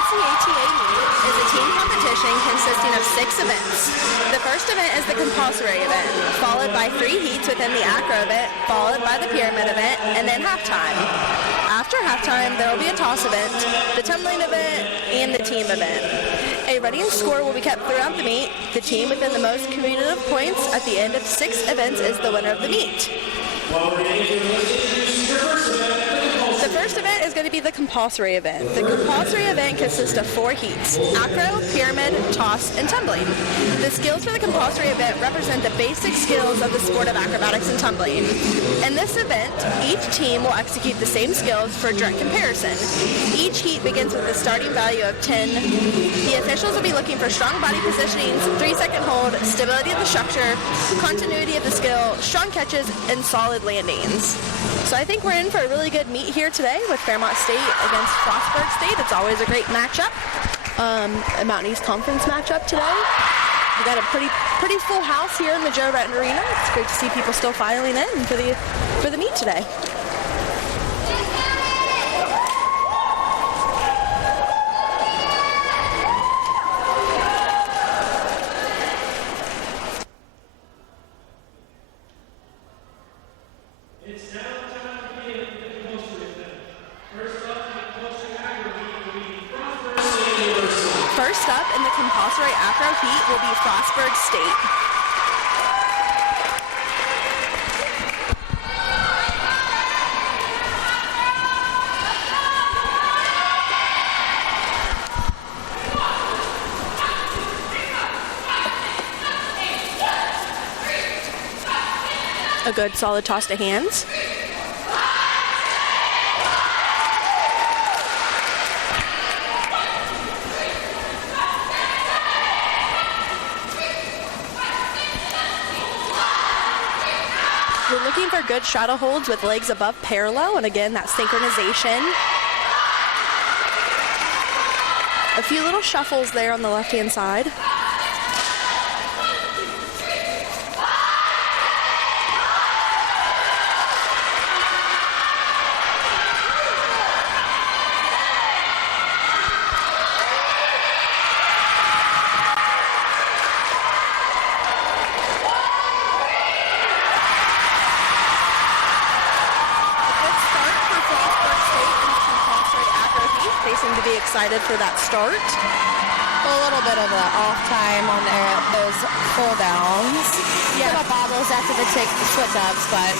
NCATA meet is a team competition consisting of 6 events. The first event is the compulsory event, followed by 3 heats within the acro event, followed by the pyramid event, and then halftime. After halftime, there will be a toss event, the tumbling event, and the team event. A running score will be kept throughout the meet. The team within the most cumulative points at the end of 6 events is the winner of the meet. The first event is going to be the compulsory event. The compulsory event consists of 4 heats: acro, pyramid, toss, and tumbling. The skills for the compulsory event represent the basic skills of the sport of acrobatics and tumbling. In this event, each team will execute the same skills for direct comparison. Each heat begins with a starting value of 10. The officials will be looking for strong body positionings, 3-second hold, stability of the structure, continuity of the skill, strong catches, and solid landings. So I think we're in for a really good meet here today with Fairmont State against Frostburg State. It's always a great matchup, a Mountain East Conference matchup today. We got a pretty full house here in the Joe Retton Arena. It's great to see people still filing in for the meet today. First up in the compulsory acro heat will be Frostburg State. A good solid toss to hands. We're looking for good straddle holds with legs above parallel, and again, that synchronization. A few little shuffles there on the left-hand side. They seem to be excited for that start. A little bit of an off time on those pull downs. Yeah. Little bobbles after the switch ups, but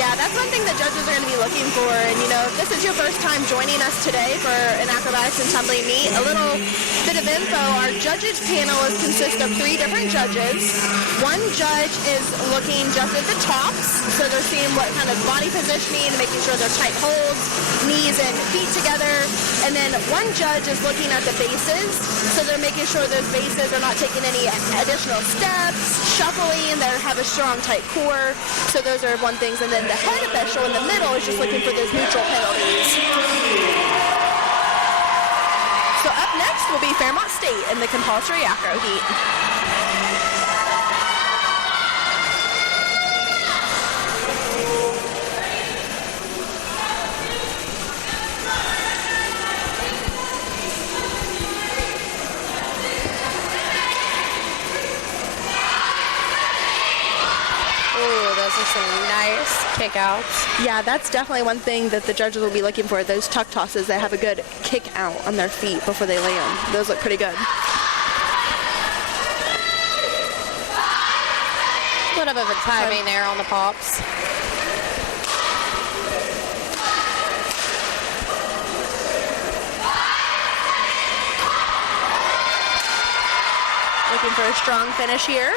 yeah, that's one thing that judges are going to be looking for. And you know, if this is your first time joining us today for an acrobatics and tumbling meet, a little bit of info. Our judges panel consists of 3 different judges. One judge is looking just at the tops, so they're seeing what kind of body positioning, making sure they're tight holds, knees and feet together. And then one judge is looking at the bases, so they're making sure those bases are not taking any additional steps, shuffling, they have a strong tight core. So those are one things. And then the head official in the middle is just looking for those neutral penalties. So up next will be Fairmont State in the compulsory acro heat. some nice kickouts. Yeah, that's definitely one thing that the judges will be looking for, those tuck tosses that have a good kick out on their feet before they land. Those look pretty good. A little bit of a timing there on the pops. Looking for a strong finish here.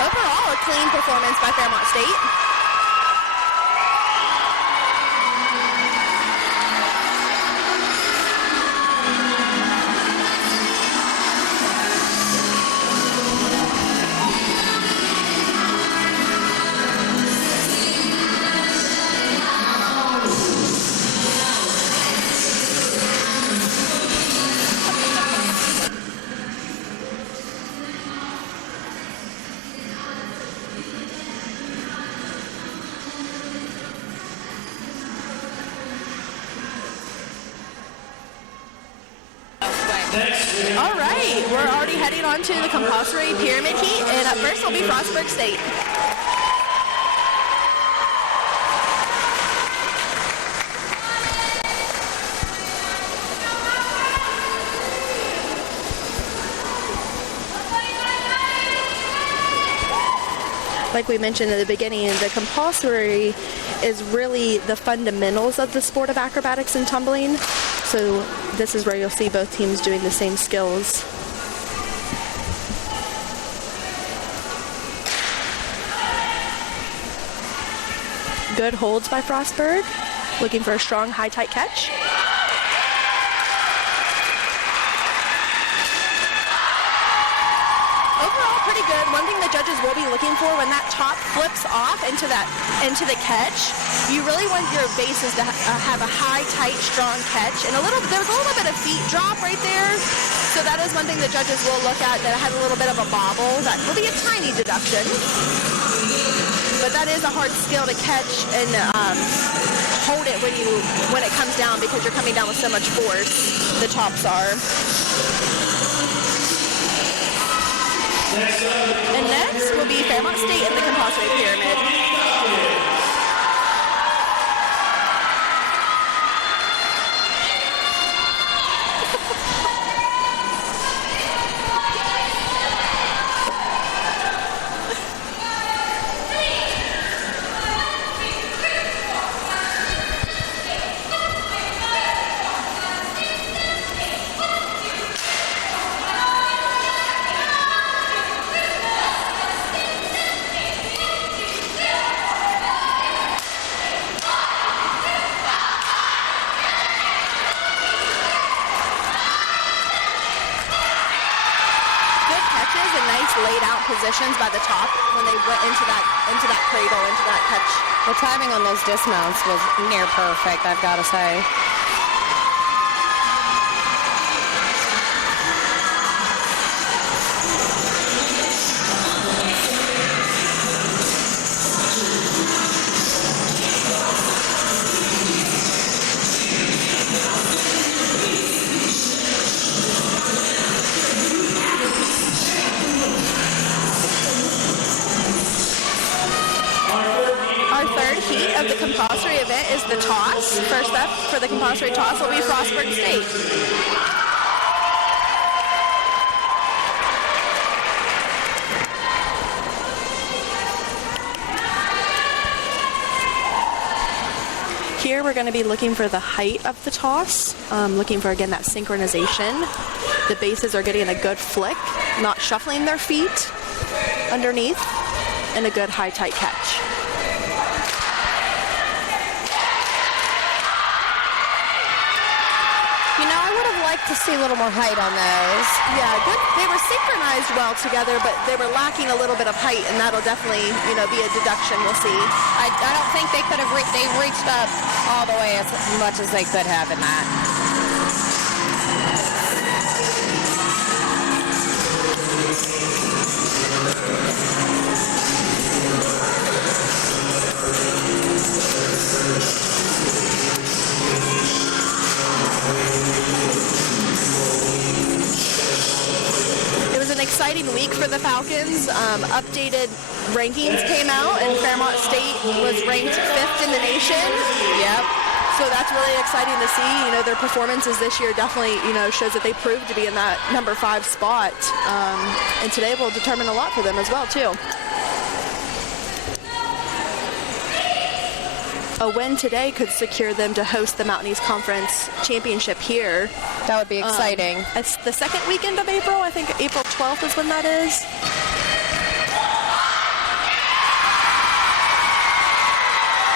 Overall, a clean performance by Fairmont State. All right, we're already heading on to the compulsory pyramid heat, and up first will be Frostburg State. Like we mentioned at the beginning, the compulsory is really the fundamentals of the sport of acrobatics and tumbling. So this is where you'll see both teams doing the same skills. Good holds by Frostburg, looking for a strong high tight catch. Overall, pretty good. One thing the judges will be looking for when that top flips off into the catch, you really want your bases to have a high, tight, strong catch. And there was a little bit of feet drop right there. So that is one thing the judges will look at, that had a little bit of a bobble. That will be a tiny deduction. But that is a hard skill to catch and hold it when it comes down, because you're coming down with so much force. The tops are. And next will be Fairmont State in the compulsory pyramid. Laid out positions by the top when they went into that cradle, into that catch. The timing on those dismounts was near perfect, I've got to say. Of the compulsory event is the toss. First up for the compulsory toss will be Frostburg State. Here we're going to be looking for the height of the toss, looking for, again, that synchronization. The bases are getting a good flick, not shuffling their feet underneath, and a good high tight catch. To see a little more height on those. Yeah, good. They were synchronized well together, but they were lacking a little bit of height, and that'll definitely, be a deduction. We'll see. I don't think they could have. They reached up all the way as much as they could have in that. Exciting week for the Falcons. Updated rankings came out, and Fairmont State was ranked 5th in the nation. Yep. So that's really exciting to see. Their performances this year definitely, shows that they proved to be in that number 5 spot. And today will determine a lot for them as well, too. A win today could secure them to host the Mountain East Conference Championship here. That would be exciting. It's the second weekend of April. I think April 12th is when that is.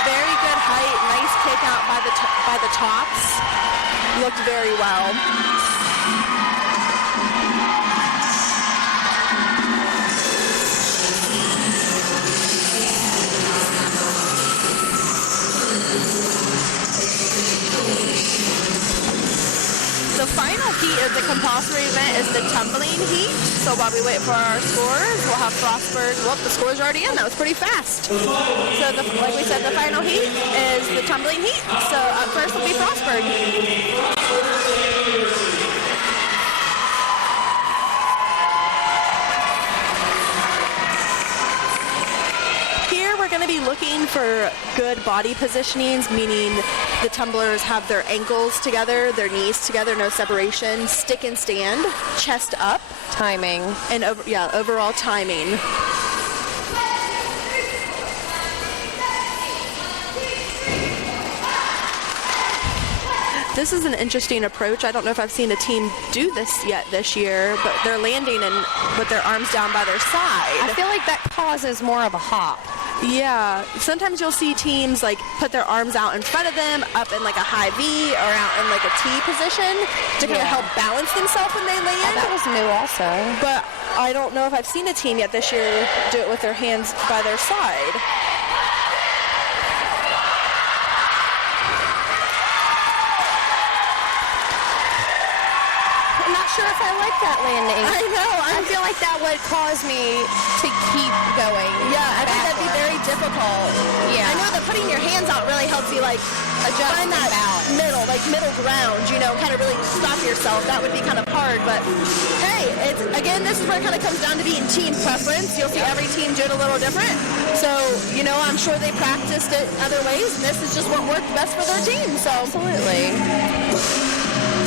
Very good height. Nice kick out by the tops. Looked very well. The final heat of the compulsory event is the tumbling heat. So while we wait for our scores, we'll have Frostburg. Well, the scores are already in. That was pretty fast. So like we said, the final heat is the tumbling heat. So up first will be Frostburg. for good body positionings, meaning the tumblers have their ankles together, their knees together, no separation, stick and stand, chest up. Timing. And overall timing. This is an interesting approach. I don't know if I've seen a team do this yet this year, but they're landing and with their arms down by their side. I feel like that causes more of a hop. Yeah, sometimes you'll see teams like put their arms out in front of them, up in like a high V or out in like a T position to kind of help balance themselves when they land. Oh, that was new also. But I don't know if I've seen a team yet this year do it with their hands by their side. Sure if I like that landing. I know. I feel like that would cause me to keep going. Yeah, I think that'd be very difficult. Yeah. I know that putting your hands out really helps you like adjust find that balance. middle ground, kind of really stop yourself. That would be kind of hard, but hey, this is where it kind of comes down to being team preference. You'll see every team do it a little different. So, I'm sure they practiced it other ways, and this is just what worked best for their team. So absolutely.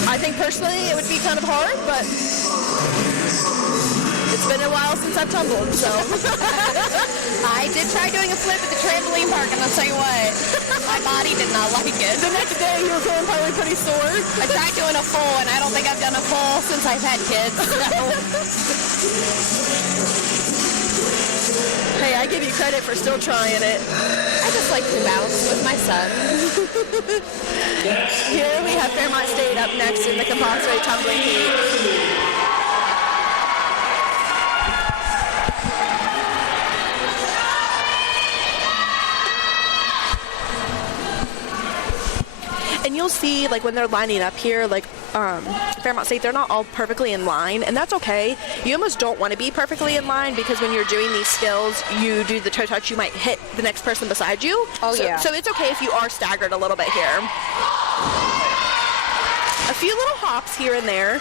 I think personally it would be kind of hard, but it's been a while since I've tumbled, so. I did try doing a flip at the trampoline park, and I'll tell you what, my body did not like it. The next day you were feeling probably pretty sore. I tried doing a full, and I don't think I've done a full since I've had kids. Hey, I give you credit for still trying it. I just like to bounce with my son. Here we have Fairmont State up next in the compulsory tumbling heat. And you'll see, like, when they're lining up here, like, Fairmont State, they're not all perfectly in line, and that's okay. You almost don't want to be perfectly in line because when you're doing these skills, you do the toe touch, you might hit the next person beside you. Oh, yeah. So it's okay if you are staggered a little bit here. A few little hops here and there.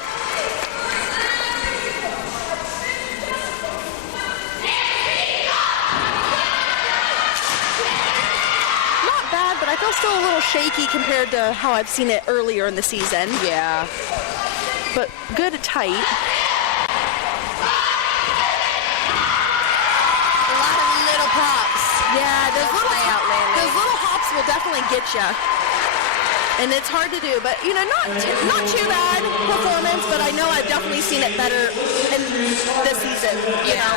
But I feel still a little shaky compared to how I've seen it earlier in the season. Yeah. But good tight. A lot of little pops. Yeah, those little hops will definitely get you. And it's hard to do, but not too bad performance, but I know I've definitely seen it better in this season. You know.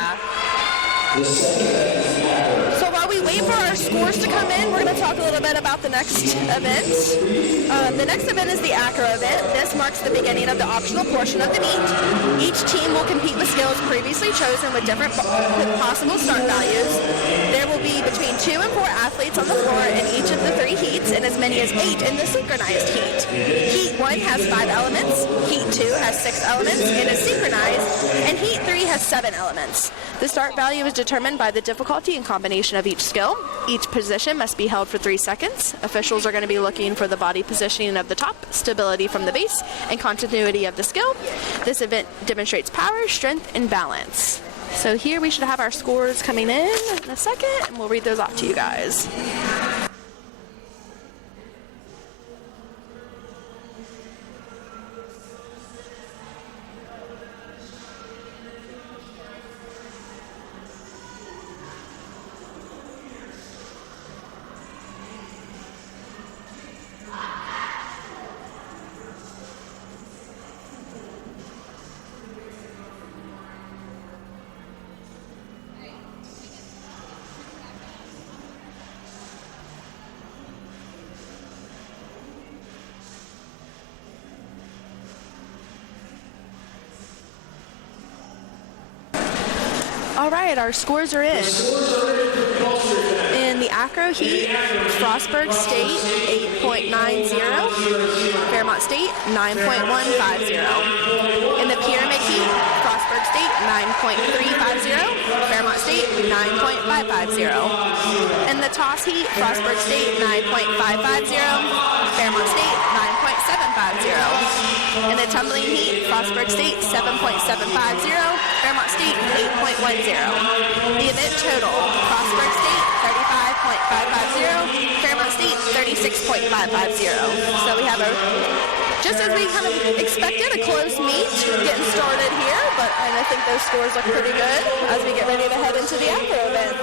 So while we wait for our scores to come in, we're going to talk a little bit about the next event. The next event is the Acro event. This marks the beginning of the optional portion of the meet. Each team will compete with skills previously chosen with different possible start values. There will be between 2 and 4 athletes on the floor in each of the 3 heats and as many as 8 in the synchronized heat. Heat 1 has 5 elements, Heat 2 has 6 elements and is synchronized, and Heat 3 has 7 elements. The start value is determined by the difficulty and combination of each skill. Each position must be held for 3 seconds. Officials are going to be looking for the body positioning of the top, stability from the base, and continuity of the skill. This event demonstrates power, strength, and balance. So here we should have our scores coming in a second, and we'll read those off to you guys. All right, our scores are in. In the Acro heat, Frostburg State 8.90, Fairmont State 9.150. In the Pyramid heat, Frostburg State 9.350, Fairmont State 9.550. In the Toss heat, Frostburg State 9.550, Fairmont State 9.750. In the Tumbling heat, Frostburg State 7.750, Fairmont State 8.10. The event total, Frostburg State Fairmont State 36.550. So we have just as we kind of expected, a close meet getting started here, and I think those scores look pretty good as we get ready to head into the acro event.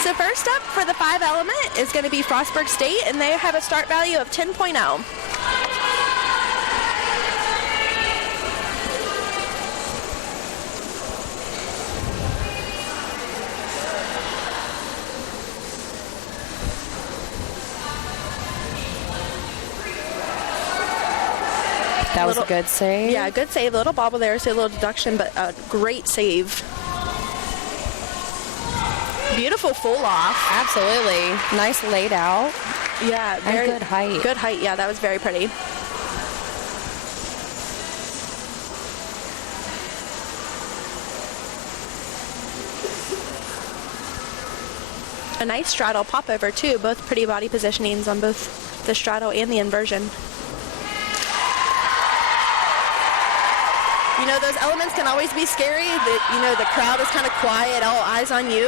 So first up for the 5 element is going to be Frostburg State, and they have a start value of 10.0. That was a good save. Yeah, good save. A little bobble there, so a little deduction, but a great save. Beautiful full off. Absolutely. Nice laid out. Yeah, very good height. Good height, yeah, that was very pretty. A nice straddle popover too, both pretty body positionings on both the straddle and the inversion. You know, those elements can always be scary. The crowd is kind of quiet, all eyes on you.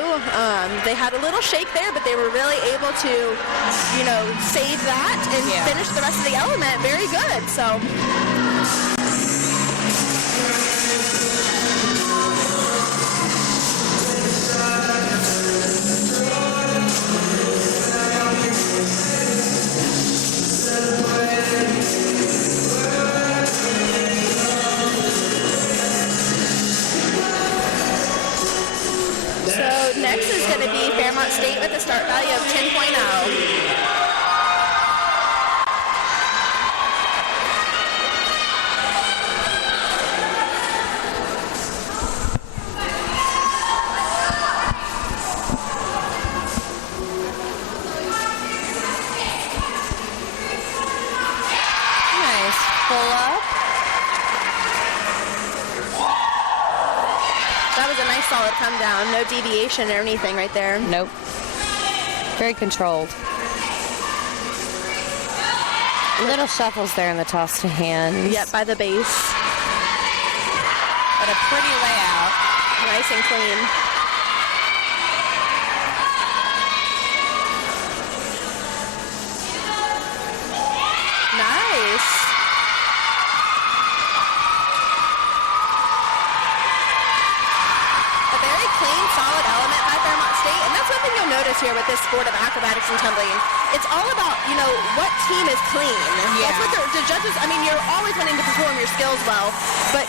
They had a little shake there, but they were really able to, save that and finish the rest of the element very good. So. Next is going to be Fairmont State with a start value of 10.0. Nice. Pull up. That was a nice solid come down. No deviation or anything right there. Nope. Very controlled. Little shuffles there in the toss to hands. Yep, by the base. But a pretty layout. Nice and clean. Nice. Solid element by Fairmont State, and that's one thing you'll notice here with this sport of acrobatics and tumbling. It's all about, what team is clean. Yeah. That's what the judges, you're always wanting to perform your skills well, but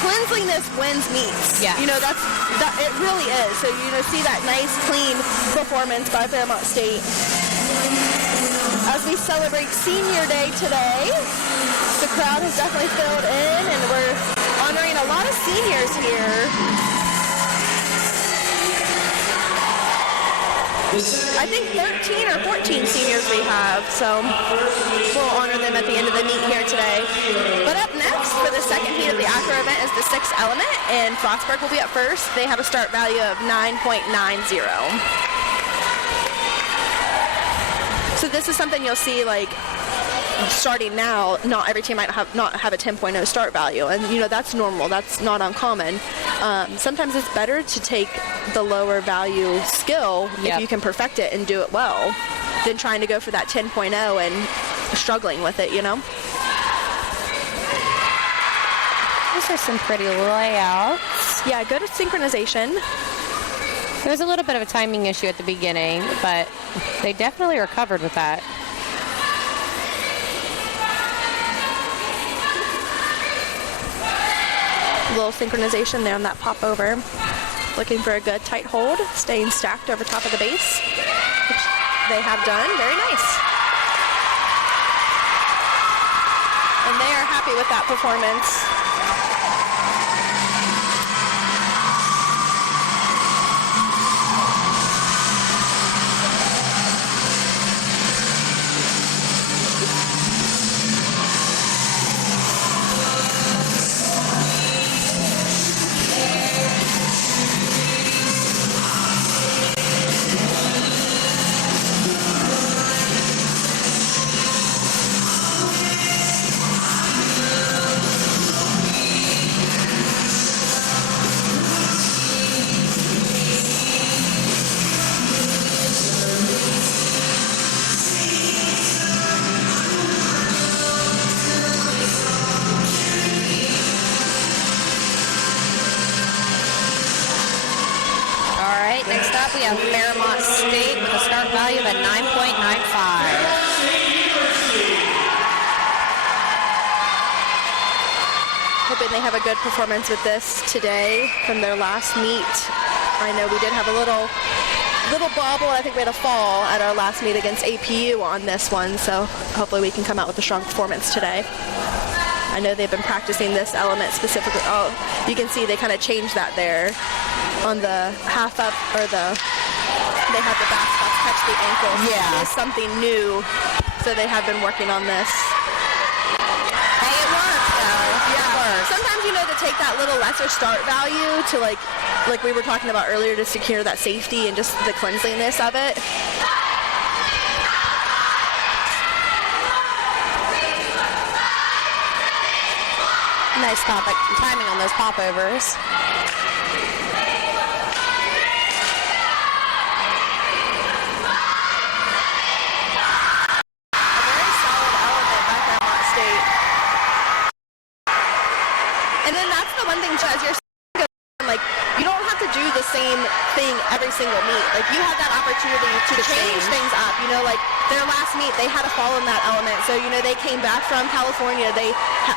cleanliness wins meets. Yeah. It really is. So, see that nice, clean performance by Fairmont State. As we celebrate Senior Day today, the crowd has definitely filled in, and we're honoring a lot of seniors here. I think 13 or 14 seniors we have, so we'll honor them at the end of the meet here today. But up next for the second heat of the acro event is the 6th element, and Frostburg will be up first. They have a start value of 9.90. So this is something you'll see starting now. Not every team might not have a 10.0 start value, and that's normal. That's not uncommon. Sometimes it's better to take the lower value skill if you can perfect it and do it well than trying to go for that 10.0 and struggling with it, These are some pretty layouts. Yeah, good synchronization. There was a little bit of a timing issue at the beginning, but they definitely recovered with that. Little synchronization there on that pop over. Looking for a good tight hold, staying stacked over top of the base, which they have done. Very nice. And they are happy with that performance. they have a good performance with this today from their last meet. I know we did have a little bobble. I think we had a fall at our last meet against APU on this one, so hopefully we can come out with a strong performance today. I know they've been practicing this element specifically. Oh, you can see they kind of changed that there on the half up, or they have the back spots touch the ankle. Yeah. It is something new, so they have been working on this. Hey, it works, though. Yeah. It works. Sometimes, to take that little lesser start value to like we were talking about earlier, to secure that safety and just the cleanliness of it. Nice timing on those popovers. A very solid element by Fairmont State. And then that's the one thing, as you're like, you don't have to do the same thing every single meet. Like, you have that opportunity to change things up. Like their last meet, they had a fall in that element. So, they came back from California. They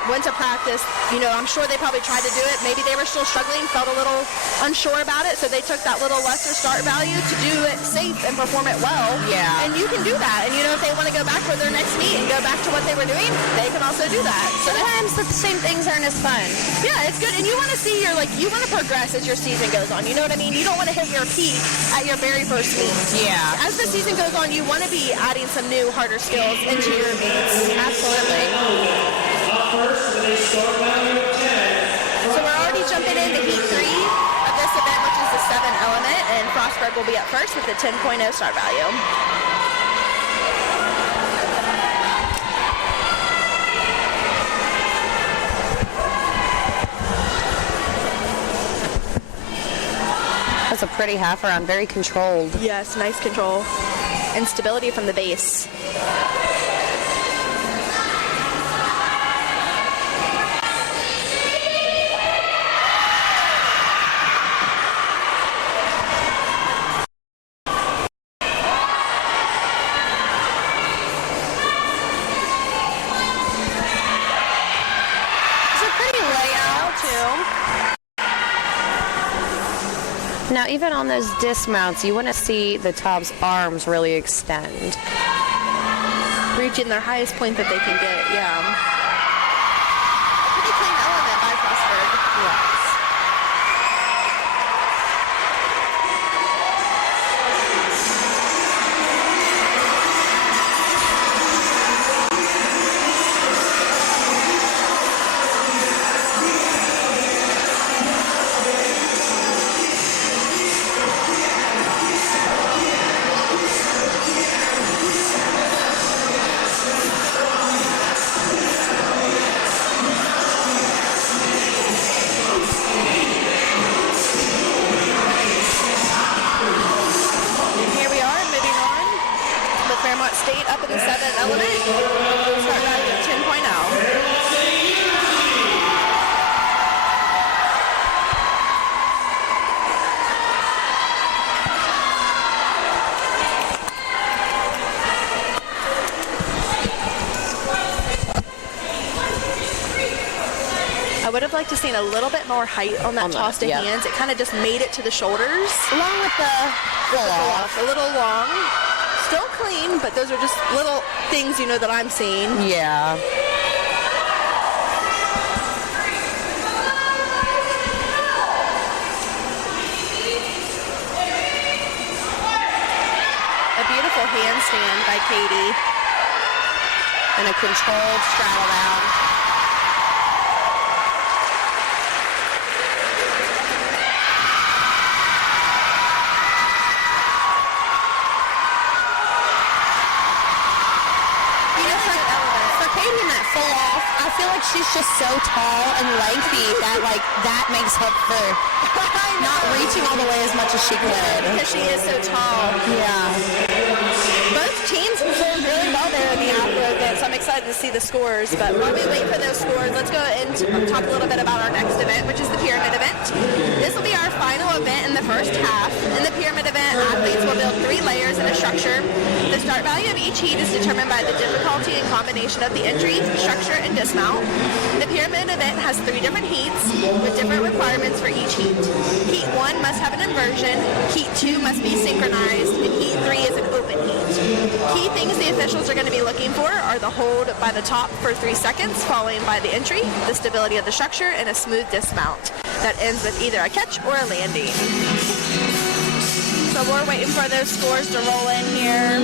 went to practice. I'm sure they probably tried to do it. Maybe they were still struggling, felt a little unsure about it. So they took that little lesser start value to do it safe and perform it well. Yeah. And you can do that. And, if they want to go back for their next meet and go back to what they were doing, they can also do that. So sometimes the same things aren't as fun. Yeah, it's good. And you want to see you want to progress as your season goes on. You know what I mean? You don't want to hit your peak at your very first meet. Yeah. As the season goes on, you want to be adding some new, harder skills into your meets. Absolutely. So we're already jumping into Heat 3 of this event, which is the 7 element, and Frostburg will be up first with the 10.0 start value. That's a pretty half round, very controlled. Yes, nice control and stability from the base. It's a pretty layout too. Now, even on those dismounts, you want to see the top's arms really extend. Reaching their highest point that they can get, yeah. A pretty clean element by Frostburg. Yes. Fairmont State up in the 7th element. Start value of 10.0. I would have liked to seen a little bit more height on that toss to hands. It kind of just made it to the shoulders. Along with the pull off. A little long. Still clean, but those are just little things, that I'm seeing. Yeah. A beautiful handstand by Katie. And a controlled straddle down. I feel like she's just so tall and lengthy that makes up for not reaching all the way as much as she could. Because she is so tall. Yeah. Both teams performed really well there in the outdoor event, so I'm excited excited to see the scores, but while we wait for those scores, let's go and talk a little bit about our next event, which is the pyramid event. This will be our final event in the first half. In the pyramid event, athletes will build 3 layers in a structure. The start value of each heat is determined by the difficulty and combination of the entry, structure, and dismount. The pyramid event has 3 different heats with different requirements for each heat. Heat 1 must have an inversion, Heat 2 must be synchronized, and Heat 3 is an open heat. Key things the officials are going to be looking for are the hold by the top for 3 seconds, following by the entry, the stability of the structure, and a smooth dismount that ends with either a catch or a landing. So we're waiting for those scores to roll in here.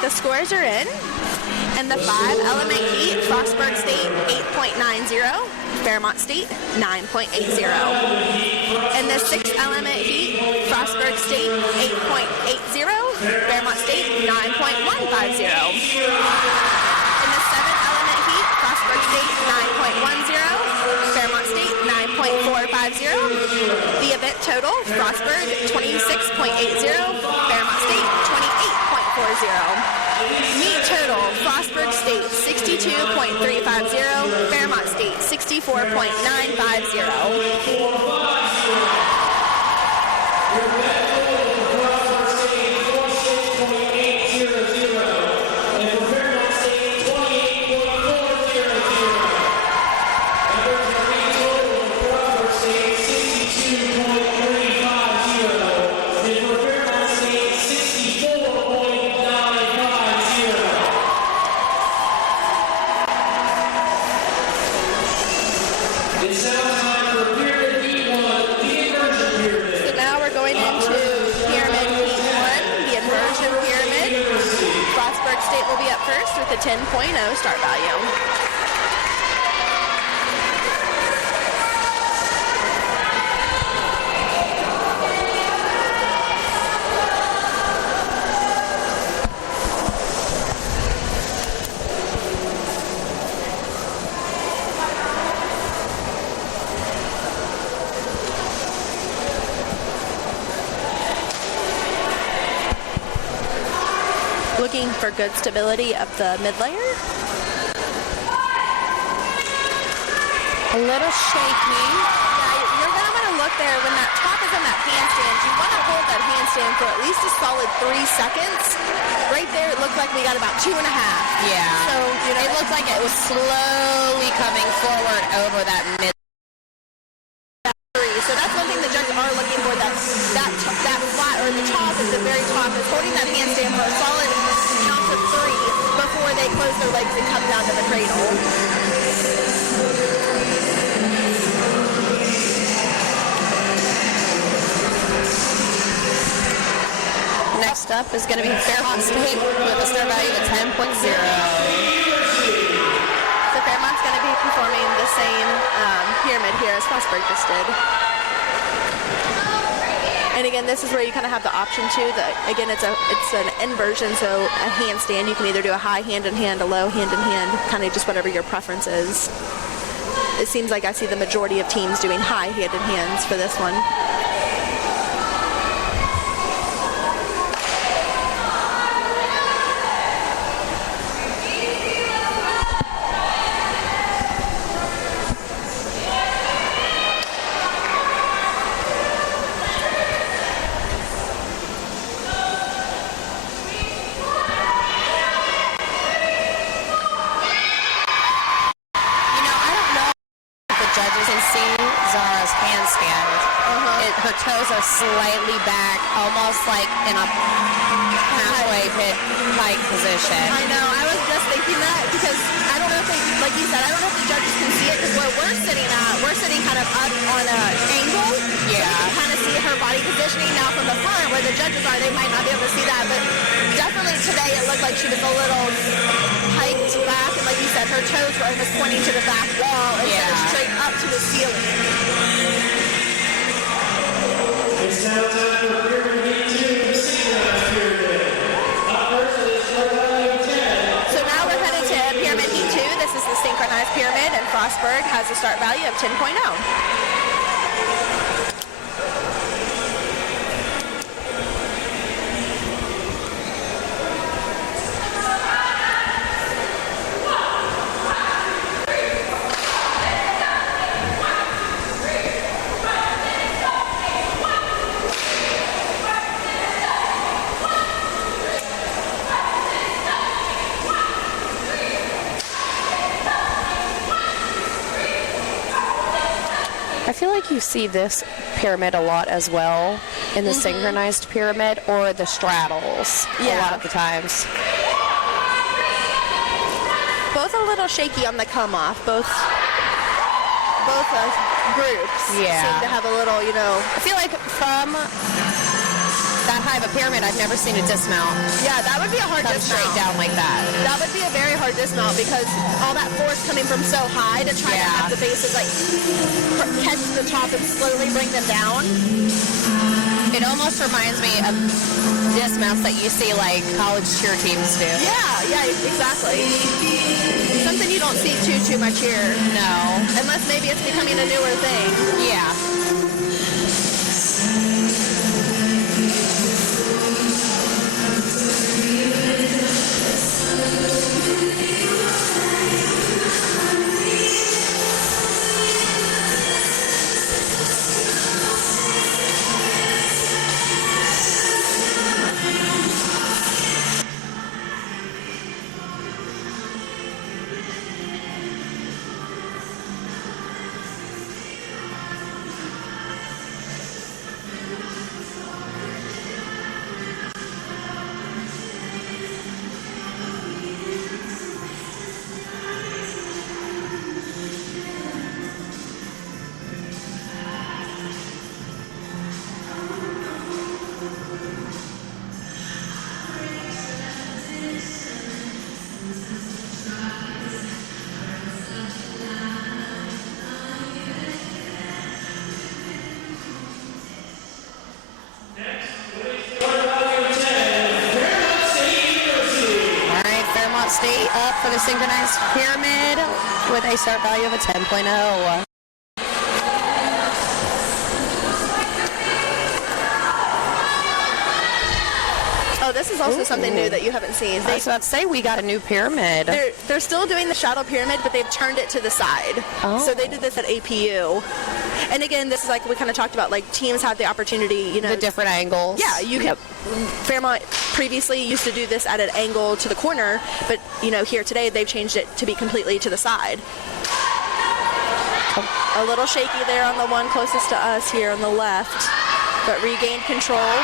The scores are in. And the 5-element heat, Frostburg State 8.90, Fairmont State 9.80. And the 6-element heat, Frostburg State 8.80, Fairmont State 9.150. In the 7-element heat, Frostburg State 9.10, Fairmont State 9.450. The event total, Frostburg 26.80, Fairmont State 28.40. Meet total, Frostburg State 62.350, Fairmont State 64.950. State will be up first with a 10.0 start value. Looking for good stability of the mid layer. A little shaky. Yeah, you're going to want to look there when that top is in that handstand. You want to hold that handstand for at least a solid 3 seconds. Right there, it looked like we got about 2.5. Yeah. So it looked like it was slowly coming forward over that mid. So that's one thing the judges are looking for. That flat or the top at the very top is holding that handstand for a solid count of 3 before they close their legs and come down to the cradle. Next up is going to be Fairmont State with a start value of 10.0. So Fairmont's going to be performing the same pyramid here as Frostburg just did. And again, this is where you kind of have the option too. Again, it's an inversion, so a handstand. You can either do a high hand in hand, a low hand in hand, kind of just whatever your preference is. It seems like I see the majority of teams doing high hand in hands for this one. Her toes are slightly back, almost like in a halfway pit like position. I know. I was just thinking that because I don't know if they, like you said, I don't know if the judges can see it because where we're sitting kind of up on an angle. Yeah. So you can kind of see her body positioning now from the front. Where the judges are, they might not be able to see that, but definitely today it looked like she was a little hiked back, and like you said, her toes were almost pointing to the back wall instead of straight up to the ceiling. It's now time for pyramid heat 2, the synchronized pyramid. Up first is Frostburg has a start value of 10.0. I feel like you see this pyramid a lot as well in the synchronized pyramid or the straddles a lot of the times. Both a little shaky on the come off. Both groups seem to have a little, I feel like from that high of a pyramid, I've never seen a dismount. Yeah, that would be a hard dismount. Straight down like that. That would be a very hard dismount because all that force coming from so high to try to have the bases like catch the top and slowly bring them down. It almost reminds me of dismounts that you see like college cheer teams do. Yeah, exactly. Something you don't see too much here. No. Unless maybe it's becoming a newer thing. Yeah. Fairmont State up for the synchronized pyramid with a start value of a 10.0. Oh, this is also something new that you haven't seen. I was about to say, we got a new pyramid. They're still doing the shadow pyramid, but they've turned it to the side. Oh. So they did this at APU. And again, this is like we kind of talked about, like teams have the opportunity, the different angles. Yeah, you can. Fairmont previously used to do this at an angle to the corner, but here today they've changed it to be completely to the side. A little shaky there on the one closest to us here on the left, but regained control.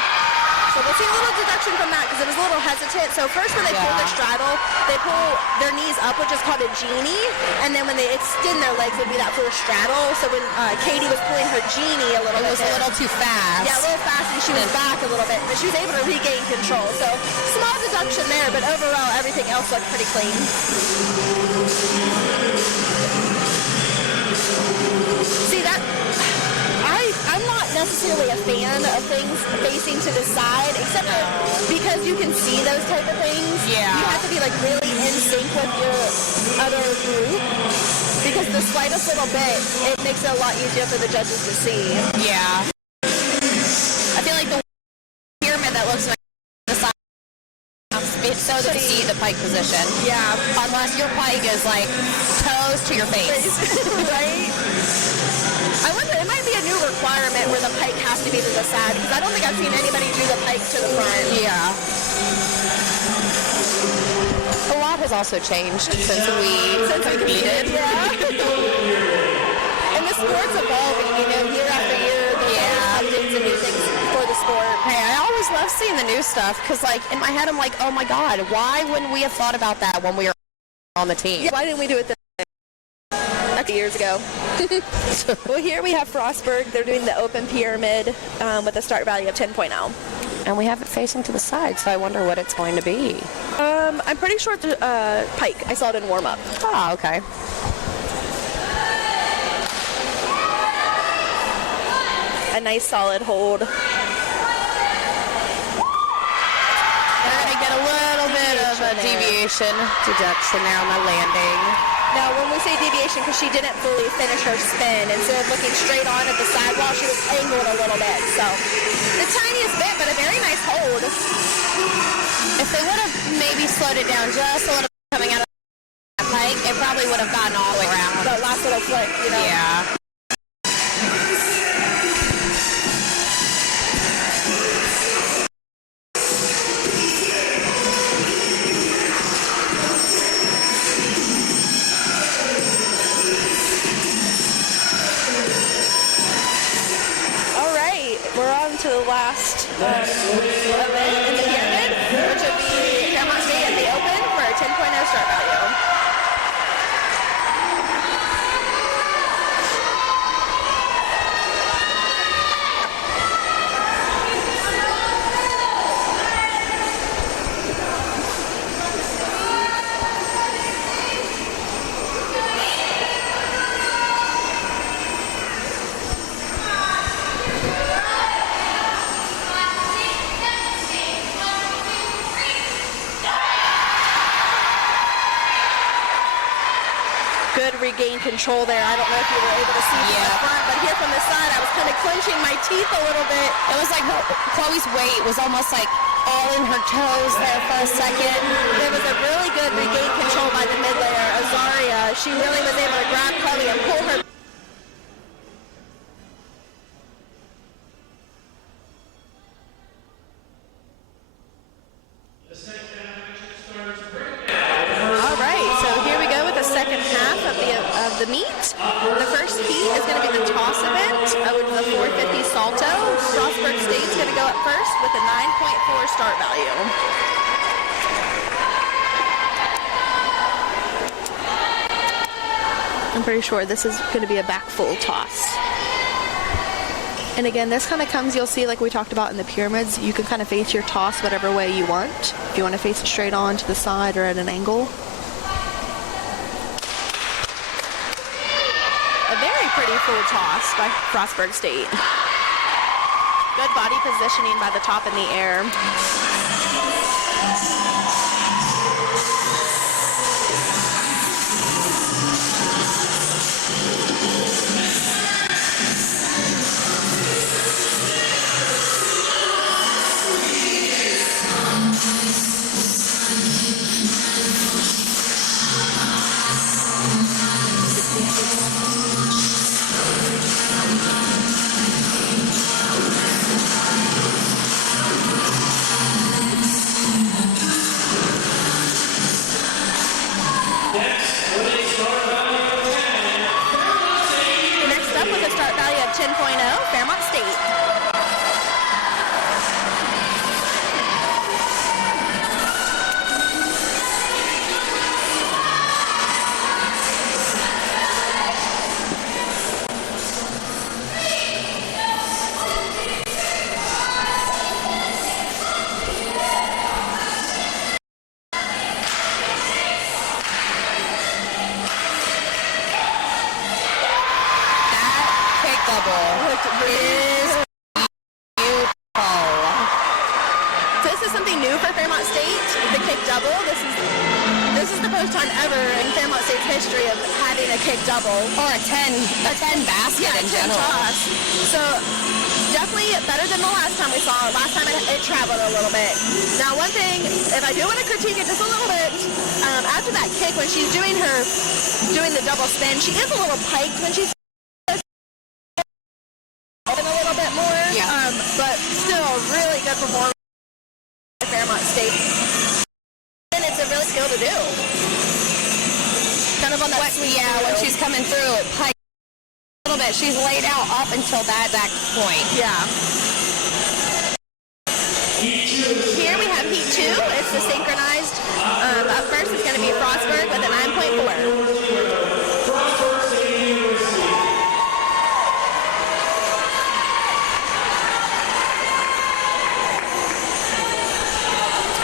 So we'll see a little deduction from that because it was a little hesitant. So first when they pull their straddle, they pull their knees up, which is called a genie. And then when they extend their legs, it would be that full straddle. So when Katie was pulling her genie a little bit. It was a little too fast. Yeah, a little fast, and she was back a little bit. But she was able to regain control. So small deduction there, but overall everything else looked pretty clean. See that? I'm not necessarily a fan of things facing to the side, except because you can see those type of things. Yeah. You have to be like really in sync with your other group, because the slightest little bit, it makes it a lot easier for the judges to see. Yeah. I feel like the pyramid that looks like the side, it's so that you see the pike position. Yeah. Unless your pike is like toes to your face. Right? I wonder, it might be a new requirement where the pike has to be to the side, because I don't think I've seen anybody do the pike to the front. Yeah. A lot has also changed since we competed. Yeah. And the sport's evolving, year after year. There's updates and new things for the sport. Hey, I always love seeing the new stuff, because like in my head I'm like, oh my god, why wouldn't we have thought about that when we were on the team? Yeah, why didn't we do it years ago? Well, here we have Frostburg. They're doing the open pyramid with a start value of 10.0. And we have it facing to the side, so I wonder what it's going to be. I'm pretty sure it's pike. I saw it in warm-up. Oh, okay. A nice solid hold. They're going to get a little bit of a deduction there on the landing. Now, when we say deviation, because she didn't fully finish her spin, instead of looking straight on at the sidewall, she was angled a little bit. So, the tiniest bit, but a very nice hold. If they would have maybe slowed it down just a little bit coming out of that pike, it probably would have gotten all the way around. That last little flick, you know? Yeah. We're on to the last event in the pyramid, which would be Fairmont State at the Open for a 10.0 start value. Good regained control there. I don't know if you were able to see from the front, but here from the side, I was kind of clenching my teeth a little bit. It was like Chloe's weight was almost like all in her toes there for a second. There was a really good regained control by the mid layer, Azaria. She really was able to grab Chloe and pull her. The meet. The first heat is going to be the toss event with the 450 salto. Frostburg State's going to go up first with a 9.4 start value. I'm pretty sure this is going to be a back full toss. And again, this kind of comes, you'll see like we talked about in the pyramids, you can kind of face your toss whatever way you want. If you want to face it straight on to the side or at an angle. Pretty full toss by Frostburg State. Good body positioning by the top in the air. Start value of 10.0, Fairmont State. Is beautiful. So this is something new for Fairmont State, the kick double. This is the first time ever in Fairmont State's history of having a kick double. Or a 10 basket in general. Toss. So definitely better than the last time we saw it. Last time it traveled a little bit. Now one thing, if I do want to critique it just a little bit, after that kick when she's doing the double spin, she is a little piked when she's but still really good performance by Fairmont State. And it's a really skill to do. Kind of on that when she's coming through, it pikes a little bit. She's laid out up until that point. Yeah. Here we have Heat 2. It's the synchronized. Up first is going to be Frostburg with a 9.4.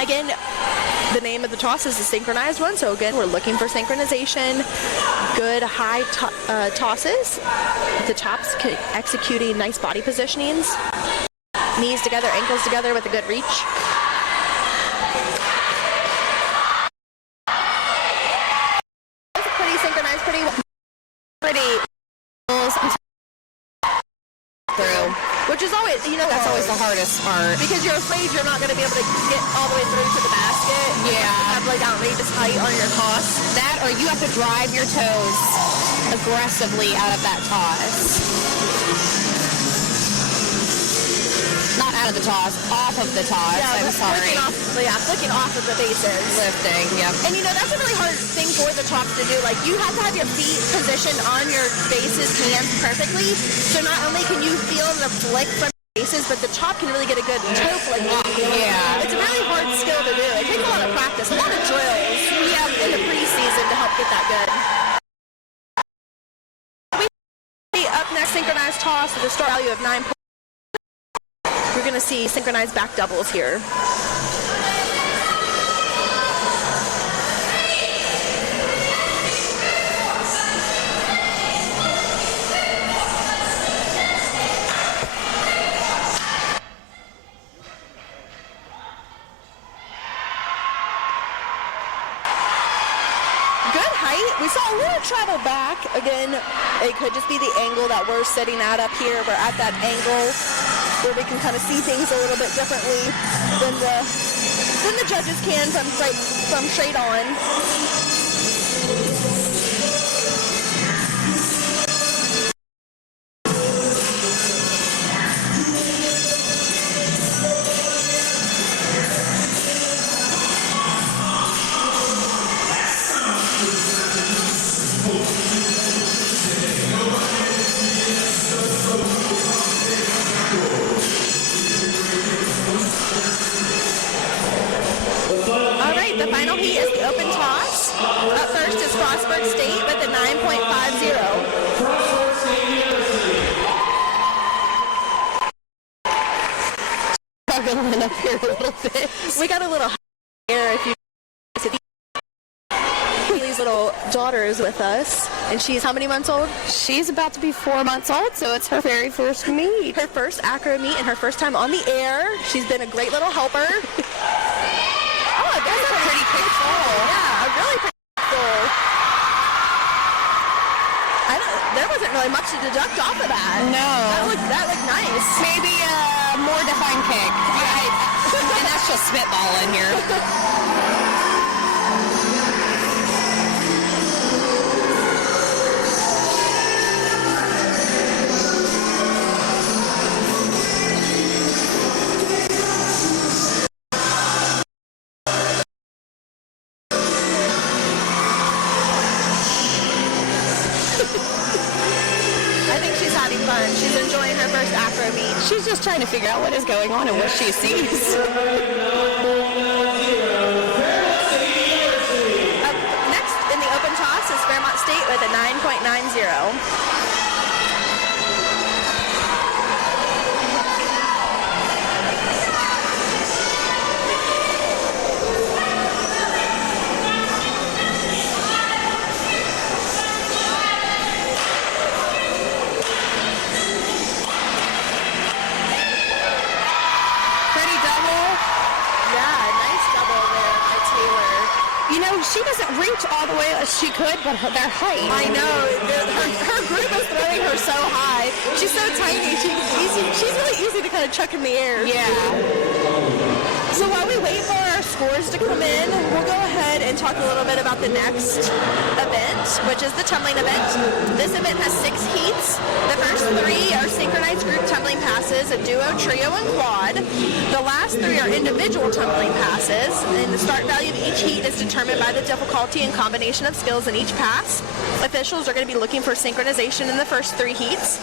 Again, the name of the toss is the synchronized one. So again, we're looking for synchronization. Good high tosses. The tops executing nice body positionings. Knees together, ankles together with a good reach. It's a pretty synchronized which is always, That's always the hardest part. because you're afraid you're not going to be able to get all the way through to the basket. Yeah. You have like outrageous height on your toss. That, or you have to drive your toes aggressively out of that toss. Not out of the toss, off of the toss. I'm sorry. Flicking off of the bases. Lifting, yep. And that's a really hard thing for the tops to do. Like, you have to have your feet positioned on your bases hands perfectly. So not only can you feel the flick from the bases, but the top can really get a good toe flick off. Yeah. It's a really hard skill to do. It takes a lot of practice, a lot of drills. In the preseason to help get that good. Up next, synchronized toss with a start value of 9 points. We're going to see synchronized back doubles here. We saw a little travel back. Again, it could just be the angle that we're sitting at up here. We're at that angle where we can kind of see things a little bit differently than the judges can from straight on. The final heat is the open toss. Up first is Frostburg State with a 9.50. Struggling up here a little bit. We got a little air if you Haley's little daughter is with us, and she's how many months old? She's about to be 4 months old, so it's her very first meet. Her first acro meet and her first time on the air. She's been a great little helper. That's a pretty quick fall. Yeah, a really pretty fall. There wasn't really much to deduct off of that. No. That looked nice. Maybe a more defined kick. And that's just spitballing here. She's enjoying her first acro meet. She's just trying to figure out what is going on and what she sees. Up next in the open toss is Fairmont State with a 9.90. She doesn't reach all the way as she could, but their height. I know. Her group is throwing her so high. She's so tiny. She's really easy to kind of chuck in the air. Yeah. So while we wait for our scores to come in, we'll go ahead and talk a little bit about the next event, which is the tumbling event. This event has 6 heats. The first 3 are synchronized group tumbling passes, a duo, trio, and quad. The last 3 are individual tumbling passes, and the start value of each heat is determined by the difficulty and combination of skills in each pass. Officials are going to be looking for synchronization in the first 3 heats,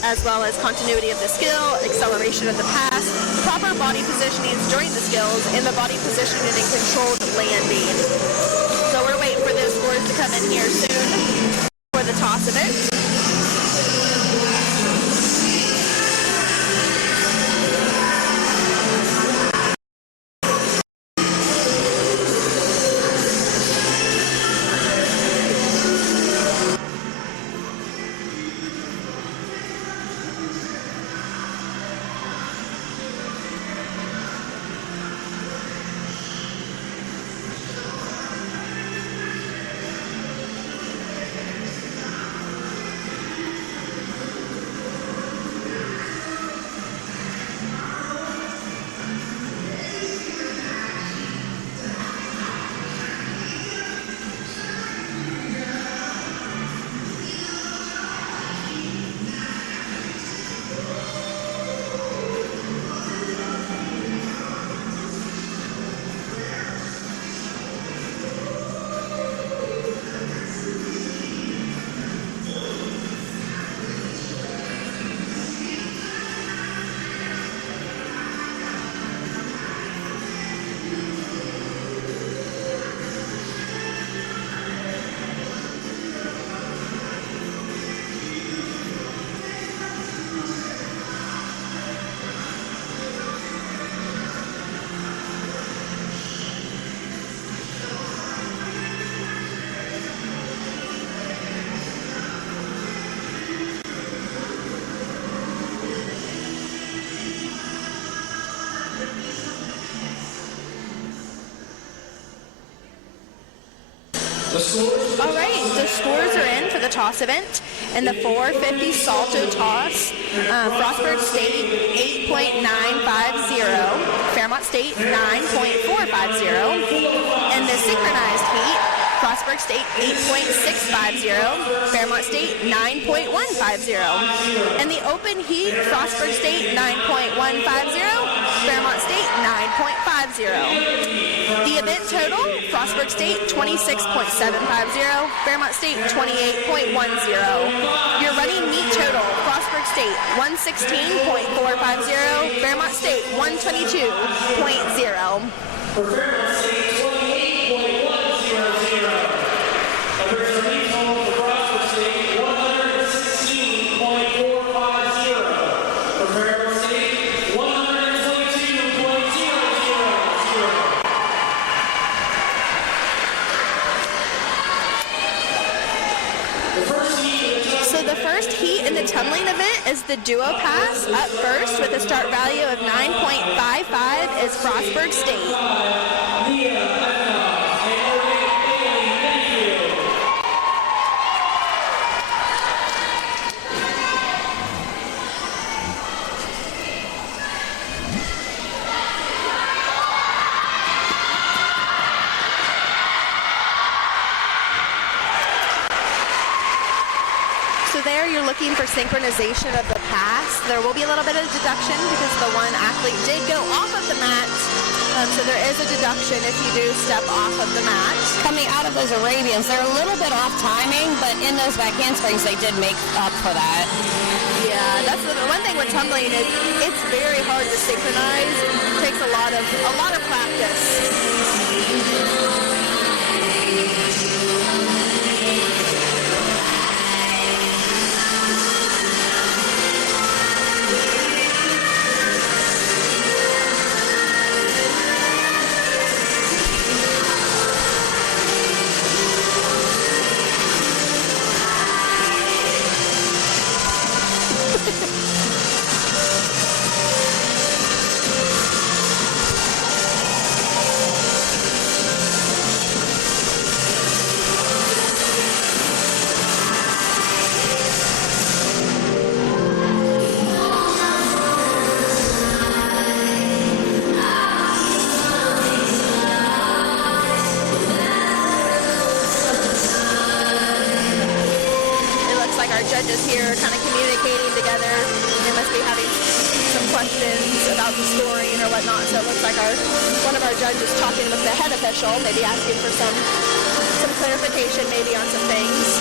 as well as continuity of the skill, acceleration of the pass, proper body positioning during the skills, and the body positioning and controlled landing. So we're waiting for those scores to come in here soon for the toss event. All right, the scores are in for the toss event. In the 450 salto toss, Frostburg State 8.950, Fairmont State 9.450. In the synchronized heat, Frostburg State 8.650, Fairmont State 9.150. In the open heat, Frostburg State 9.150, Fairmont State 9.50. The event total, Frostburg State 26.750, Fairmont State 28.10. Your running meet total, Frostburg State 116.450, Fairmont State 122.0. For Fairmont State, 28.100. There's a meet total for Frostburg State, 116.450. For Fairmont State, 122.000. So the first heat in the tumbling event is the duo pass. Up first with a start value of 9.55 is Frostburg State. There you're looking for synchronization of the pass. There will be a little bit of deduction because the one athlete did go off of the mat. So there is a deduction if you do step off of the mat. Coming out of those Arabians, they're a little bit off timing, but in those back handsprings, they did make up for that. Yeah, that's the one thing with tumbling is it's very hard to synchronize. It takes a lot of practice. Judges here kind of communicating together. They must be having some questions about the scoring or whatnot. So it looks like one of our judges talking with the head official, maybe asking for some clarification maybe on some things.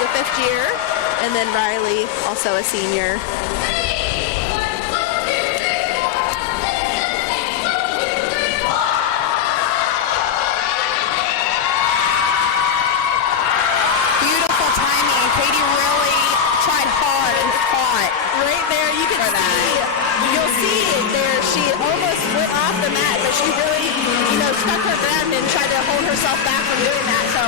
The fifth year, and then Riley, also a senior. Beautiful timing. Katie really tried hard and fought. Right there, you can see, you'll see it there. She almost went off the mat, but she really, stuck her ground and tried to hold herself back from doing that. So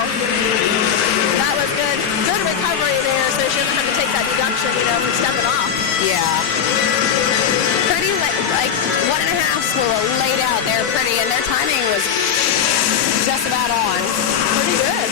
that was good. Good recovery there, so she doesn't have to take that deduction, for stepping off. Yeah. Pretty, like 1.5s were laid out there pretty, and their timing was just about on. Pretty good.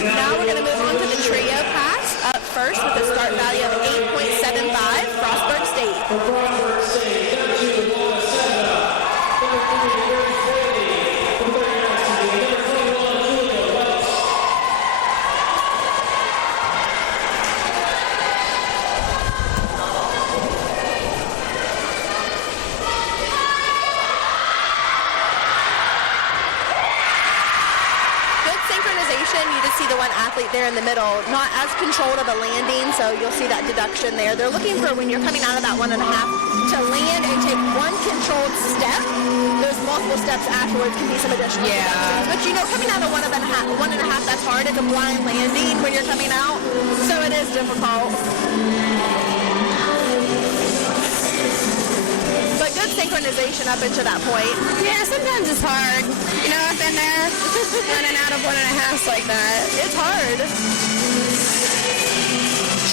Now we're going to move on to the trio pass. Up first with a start value of 8.75, Frostburg State. Frostburg State, number 2, Lola Senna. Number 3, Mary Fraley. Number 21, Julia Welch. Synchronization, you just see the one athlete there in the middle, not as controlled of a landing, so you'll see that deduction there. They're looking for when you're coming out of that 1.5 to land and take one controlled step. Those multiple steps afterwards can be some additional deductions. But you know, coming out of 1.5, that's hard. It's a blind landing when you're coming out, so it is difficult. But good synchronization up into that point. Yeah, sometimes it's hard. You know, I've been there running out of 1.5s like that. It's hard.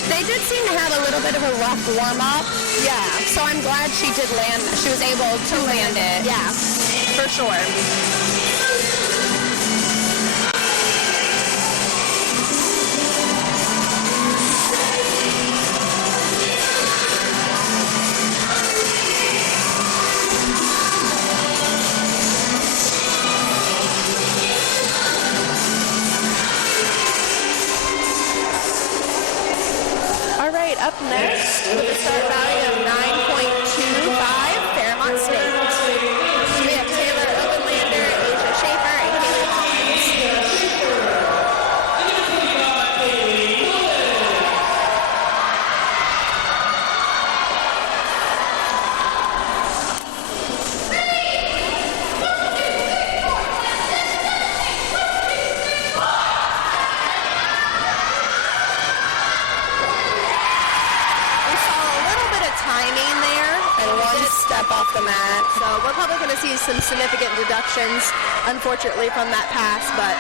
They did seem to have a little bit of a rough warm-up. Yeah. So I'm glad she did land. She was able to land it. Yeah, for sure. Up next, with a start value of 9.25, Fairmont State. We have Taylor Openlander, Asia Schaefer, and Kaylee off the mat. So we're probably going to see some significant deductions, unfortunately, from that pass, but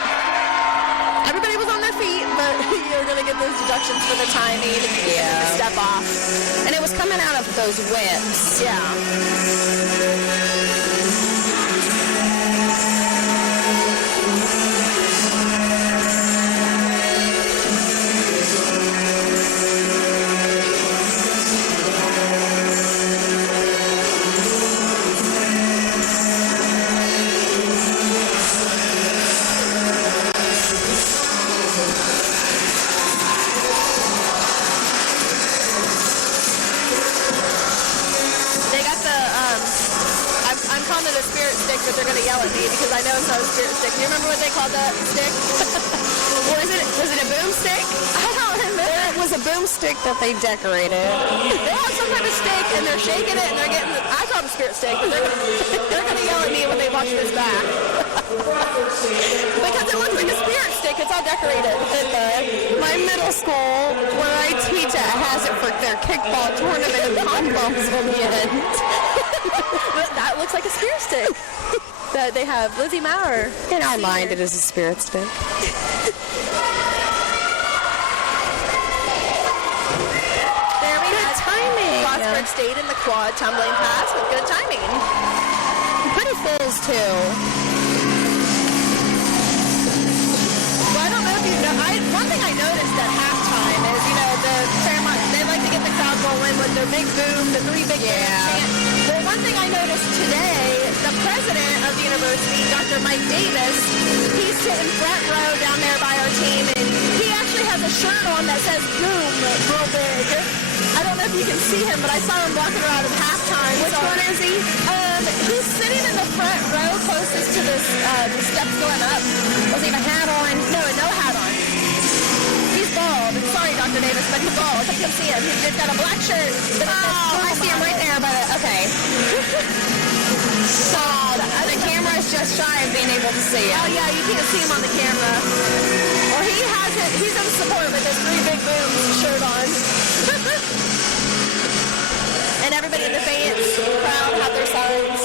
everybody was on their feet, but you're going to get those deductions for the timing and the step off. And it was coming out of those whips. Yeah. The spirit stick, but they're going to yell at me because I know it's not a spirit stick. Do you remember what they called that stick? Was it a boomstick? I don't remember. It was a boomstick that they decorated. They have some kind of stick and they're shaking it and they're getting. I call it a spirit stick, but they're going to yell at me when they watch this back because it looks like a spirit stick. It's all decorated. My middle school, where I teach at, has it for their kickball tournament and pom-poms on the end. That looks like a spirit stick that they have. Lizzie Maurer. In our mind, it is a spirit stick. There we have timing. Frostburg State in the quad tumbling pass with good timing. Pretty fills too. Well, I don't know if you know. One thing I noticed at halftime is, you know, the Fairmont, they like to get the crowd going with their big boom, the three big booms chant. Well, one thing I noticed today, the president of the university, Dr. Mike Davis, he's sitting front row down there by our team, and he actually has a shirt on that says boom real big. I don't know if you can see him, but I saw him walking around at halftime. Which one is he? He's sitting in the front row closest to this, the steps going up. Does he have a hat on? No hat on. He's bald. Sorry, Dr. Davis, but he's bald. You can see him. He's got a black shirt. I see him right there, but okay. So the camera is just shy of being able to see it. Oh yeah, you can't see him on the camera. Or he has it. He's in support with his three big booms shirt on. And everybody in the fans crowd have their signs.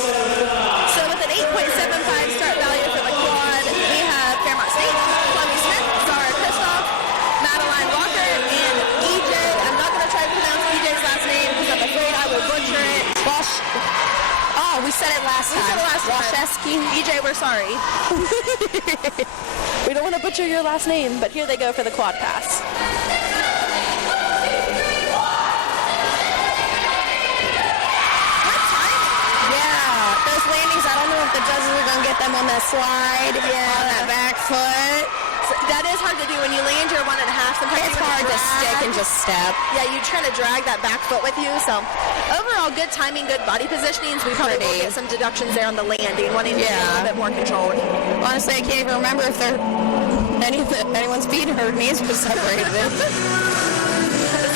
So with an 8.75 start value for the quad, we have Fairmont State, Chloe Smith, Zara Kristoff, Madeline Walker, and EJ. I'm not going to try to pronounce EJ's last name because I'm afraid I will butcher it. Well, we said it last last We said time. it last time. Washewski. EJ, we're sorry. We don't want to butcher your last name, but here they go for the quad pass. Yeah, those landings, I don't know if the judges are going to get them on that slide. Yeah. On that back foot. So that is hard to do when you land your 1.5. Sometimes It's you hard to drag. stick and just step. Yeah, you try to drag that back foot with you. So overall, good timing, good body positionings. We probably will get some deductions there on the landing, wanting to be a little bit more controlled. Honestly, I can't even remember if anyone's feet or knees were separated. Let's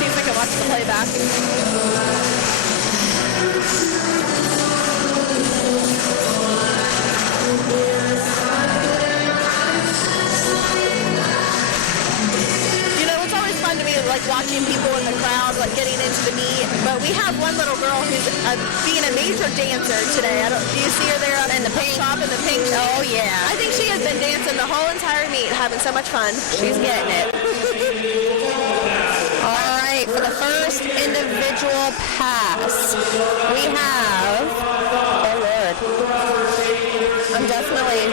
see if we can watch the playback. Like watching people in the crowd, like getting into the meet. But we have one little girl who's being a major dancer today. Do you see her there in the pink top in the pink? Oh yeah. I think she has been dancing the whole entire meet, having so much fun. She's getting it. All right, for the first individual pass, we have. Oh Lord. I'm definitely.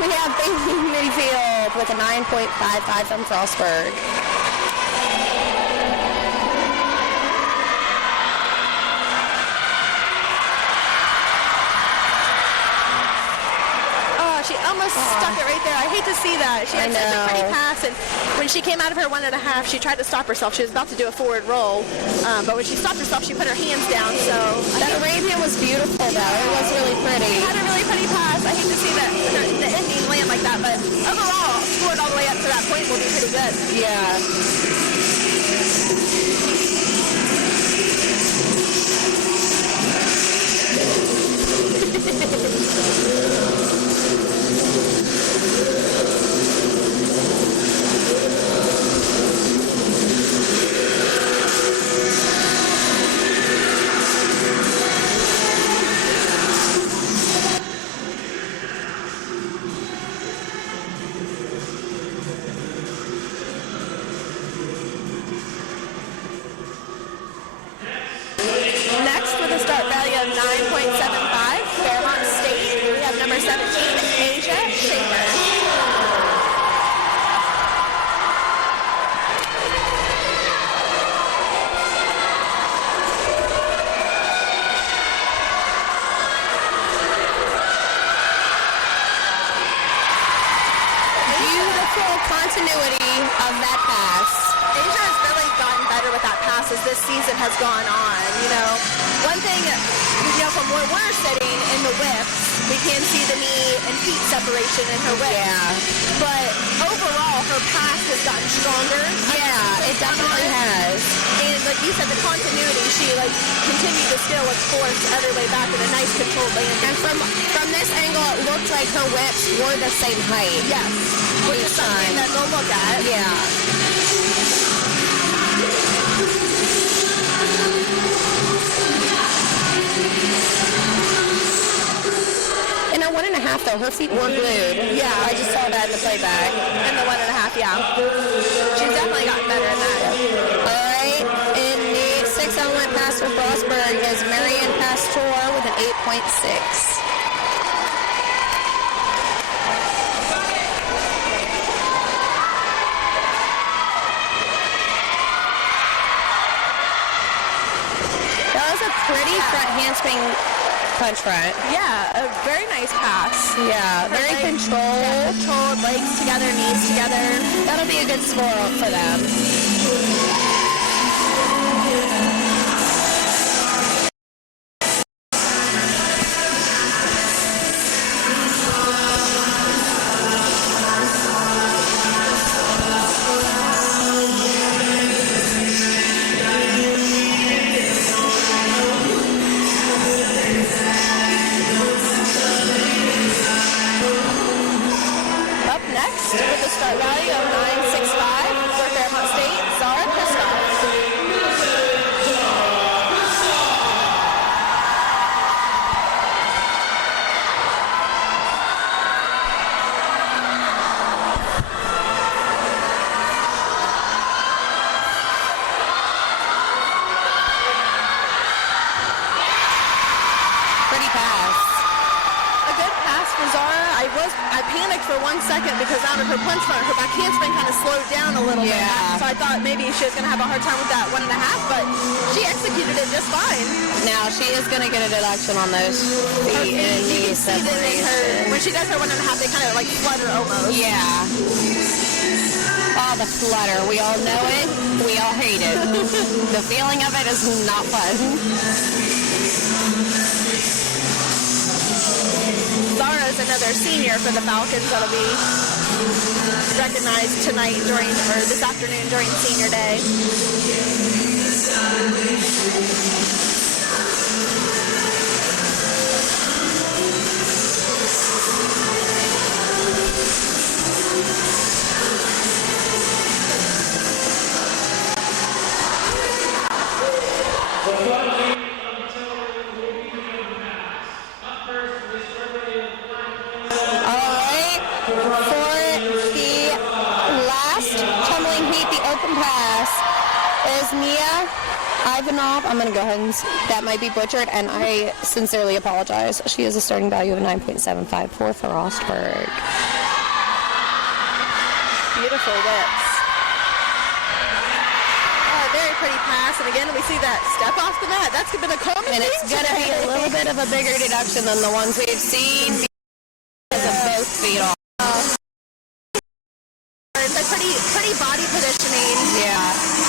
We have Bailey Mayfield with a 9.55 from Frostburg. She almost stuck it right there. I hate to see that. She had such a pretty pass, and when she came out of her 1.5, she tried to stop herself. She was about to do a forward roll, but when she stopped herself, she put her hands down. So that Arabian was beautiful, though. It was really pretty. She had a really pretty pass. I hate to see the ending land like that, but overall, scored all the way up to that point will be pretty good. Yeah. Next, with a start value of 9.75, Fairmont State, we have number 17, Asia Shaker. Beautiful continuity of that pass. Asia has really gotten better with that pass as this season has gone on. You know, one thing, from where we're sitting in the whips, we can see the knee and feet separation in her whip. Yeah. But overall, her pass has gotten stronger. Yeah, it definitely has. And like you said, the continuity, she continued to still with force every way back in a nice controlled landing. And from this angle, it looked like her whips were the same height. Yes, which is something that they'll look at. Yeah. In her 1.5, though, her feet were glued. Yeah. I just saw that in the playback. In the 1.5, yeah. She's definitely gotten better in that. All right. In the 6 element pass for Frostburg is Marianne Pastor with an 8.6. That was a pretty front handspring punch front. Yeah, a very nice pass. Yeah, very controlled. Controlled, legs together, knees together. That'll be a good score for them. Up next, with a start value of 9.65 for Fairmont State, Zara Kristoff. second because out of her punch front, her back handspring kind of slowed down a little bit. Yeah. So I thought maybe she was going to have a hard time with that 1.5, but she executed it just fine. Now she is going to get a deduction on those Her feet feet, and you knee can see that in her, when she does her 1.5, they kind of like flutter almost. Yeah. Oh, the flutter. We all know it. We all hate it. The feeling of it is not fun. Zara's another senior for the Falcons that'll be recognized tonight or this afternoon during Senior Day. I'm going to go ahead and, that might be butchered, and I sincerely apologize. She has a starting value of 9.75 for Frostburg. Beautiful whips. Oh, very pretty pass, and again, we see that step off the mat. That's been a common thing. And it's going to be a little bit of a bigger deduction than the ones we've seen because of both feet off. It's a pretty body positioning. Yeah.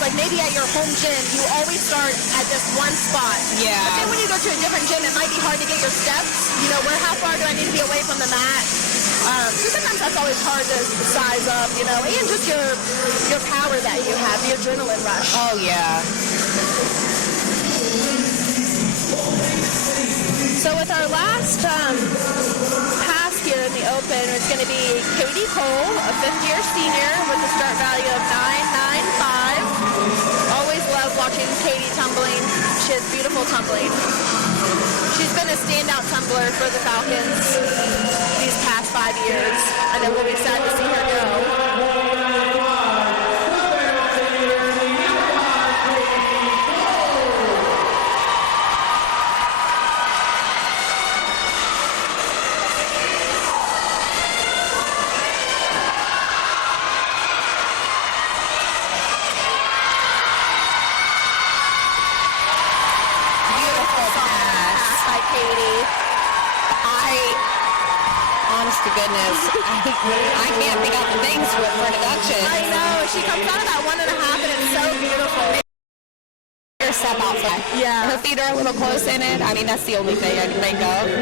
Like maybe at your home gym, you always start at this one spot. Yeah. But then when you go to a different gym, it might be hard to get your steps. You know, how far do I need to be away from the mat? So sometimes that's always hard to size up, you know, and just your power that you have, the adrenaline rush. Oh, yeah. So with our last pass here in the Open, it's going to be Katie Cole, a fifth-year senior with a start value of 9.95. Always love watching Katie tumbling. She has beautiful tumbling. She's been a standout tumbler for the Falcons these past 5 years, and it will be sad to see her go. To goodness, I can't pick out the things for deduction. I know, she comes out of that 1.5 and it's so beautiful. Her step out front. Yeah. Her feet are a little close in it. I mean, that's the only thing I can think of.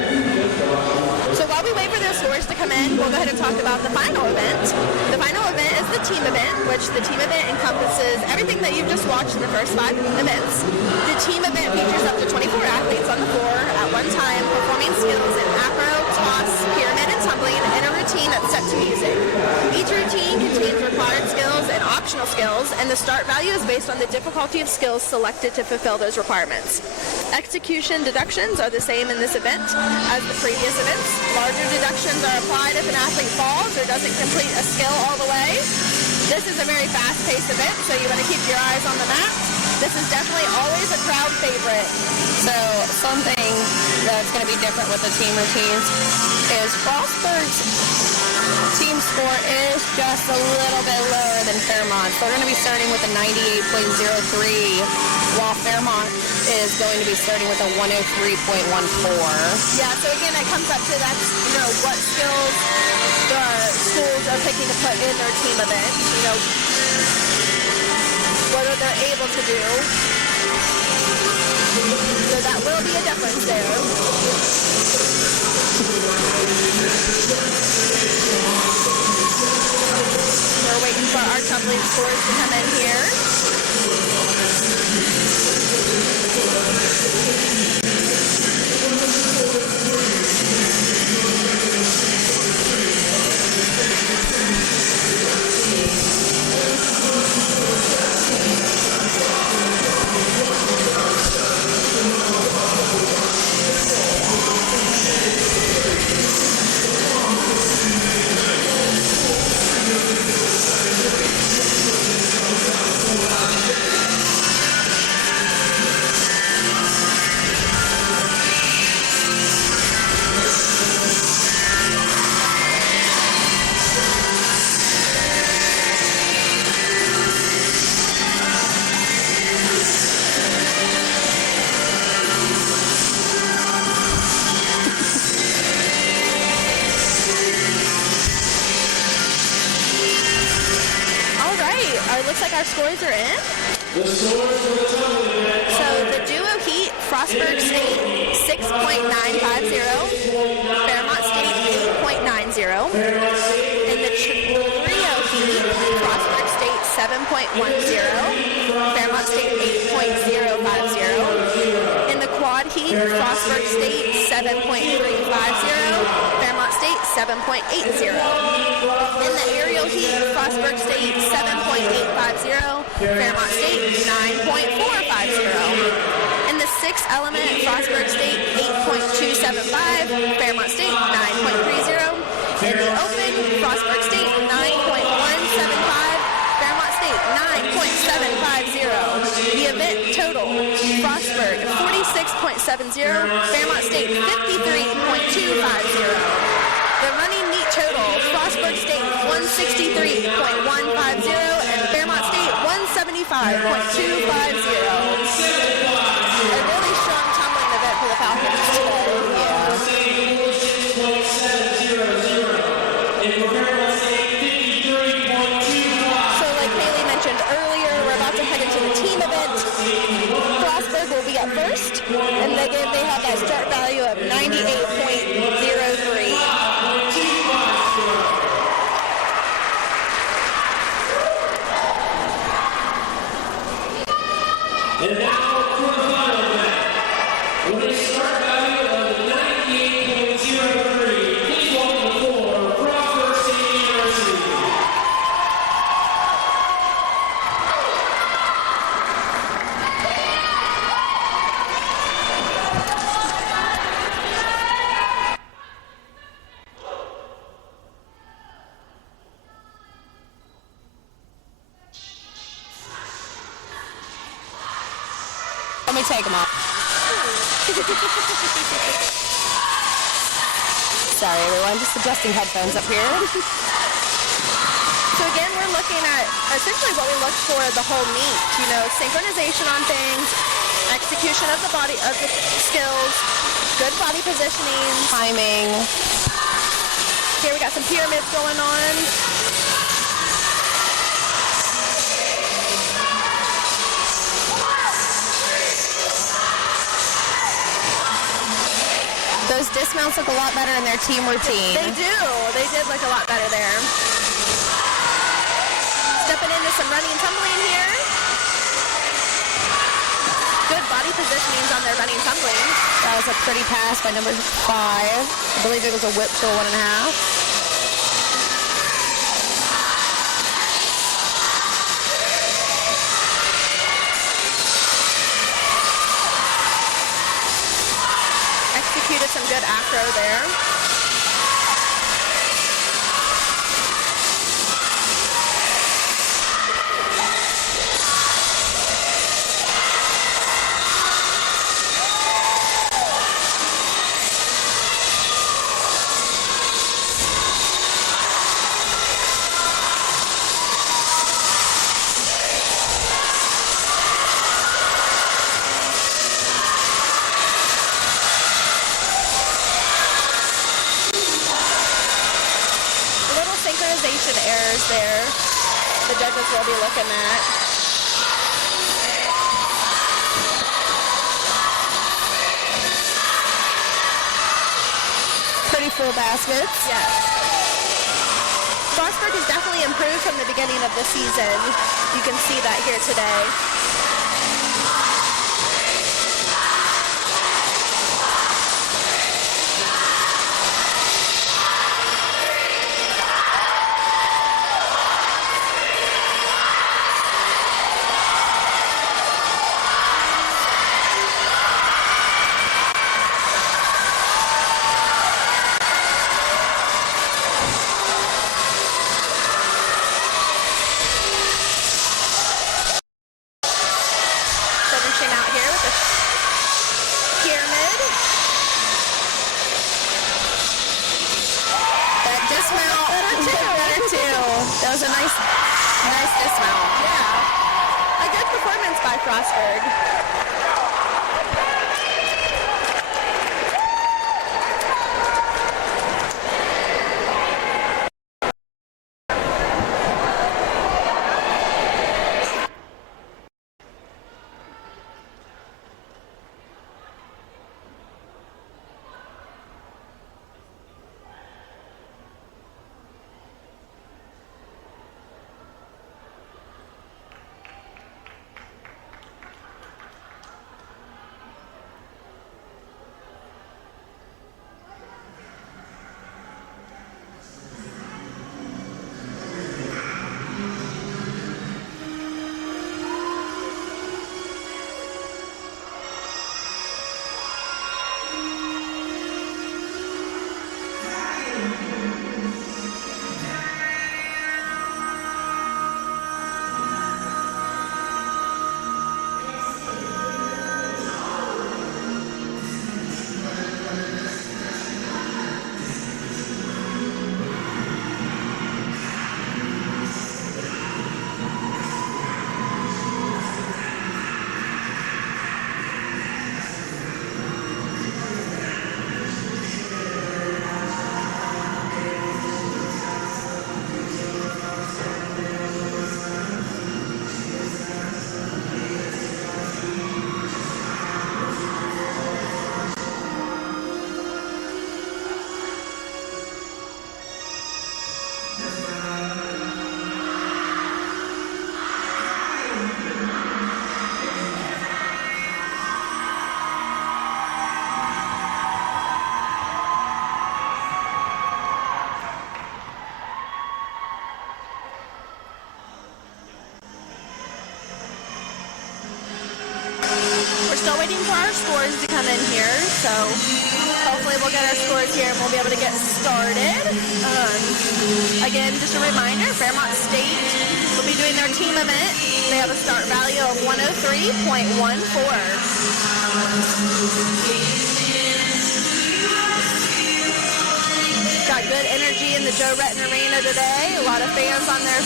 So while we wait for their scores to come in, we'll go ahead and talk about the final event. The final event is the team event, which the team event encompasses everything that you've just watched in the first 5 events. The team event features up to 24 athletes on the floor at one time, performing skills in acro, toss, pyramid, and tumbling in a routine that's set to music. Each routine contains required skills and optional skills, and the start value is based on the difficulty of skills selected to fulfill those requirements. Execution deductions are the same in this event as the previous events. Larger deductions are applied if an athlete falls or doesn't complete a skill all the way. This is a very fast-paced event, so you want to keep your eyes on the mat. This is definitely always a crowd favorite. So something that's going to be different with the team routines is Frostburg's team score is just a little bit lower than Fairmont. So they're going to be starting with a 98.03, while Fairmont is going to be starting with a 103.14. Yeah, so again, it comes up to that, you know, what skills the schools are picking to put in their team event, you know, what are they able to do. So that will be a difference there. We're waiting for our tumbling scores to come in here. looks like our scores are in. The scores for the tumbling event. So the duo heat, Frostburg State 6.950, Fairmont State 8.90. In the trio heat, Frostburg State 7.10, Fairmont State 8.050. In the quad heat, Frostburg State 7.350, Fairmont State 7.80. In the aerial heat, Frostburg State 7.850, Fairmont State 9.450. In the sixth element, Frostburg State 8.275, Fairmont State 9.30. In the open, Frostburg State 9.175, Fairmont State 9.750. The event total, Frostburg 46.70, Fairmont State 53.250. The running meet total, Frostburg State 163.150 and Fairmont State 175.250. A really strong tumbling event for the Falcons today. So like Haley mentioned earlier, we're about to head into the team event. Frostburg will be up first, and they have that start value of 98.03. And now for the final event. With a start value of 98.03, please welcome the floor, Frostburg State University. Let me take them off. Sorry, everyone. Just adjusting headphones up here. So again, we're looking at essentially what we look for the whole meet. You know, synchronization on things, execution of the skills, good body positioning, Timing. Here we got some pyramids going on. Those dismounts look a lot better in their team routine. They do. They did look a lot better there. Stepping into some running and tumbling here. Good body positionings on their running and tumbling. That was a pretty pass by number 5. I believe it was a whip to a 1.5. Executed some good acro there. Errors there. The judges will be looking at. Pretty full baskets. Yes. Frostburg has definitely improved from the beginning of the season. You can see that here today. That was a nice dismount. Yeah. A good performance by Frostburg. for our scores to come in here, so hopefully we'll get our scores here and we'll be able to get started. Again, just a reminder, Fairmont State will be doing their team event. They have a start value of 103.14. Got good energy in the Joe Retton Arena today. A lot of fans on their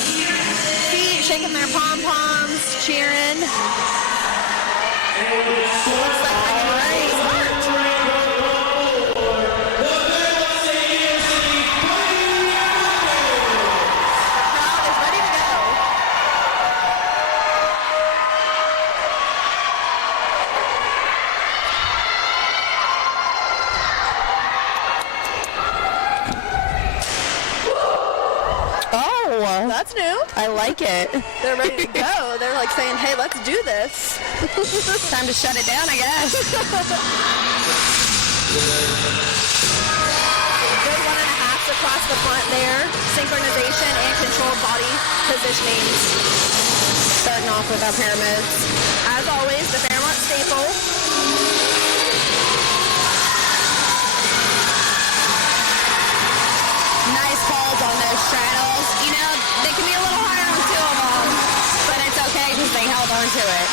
feet, shaking their pom-poms, cheering. Looks like we're getting ready to start. That's new. I like it. They're ready to go. They're like saying, hey, let's do this. Time to shut it down, I guess. Good 1.5s across the front there. Synchronization and controlled body positioning. Starting off with our pyramids. As always, the Fairmont staple. Nice calls on those straddles. You know, they can be a little higher on 2 of them, but it's okay because they held on to it.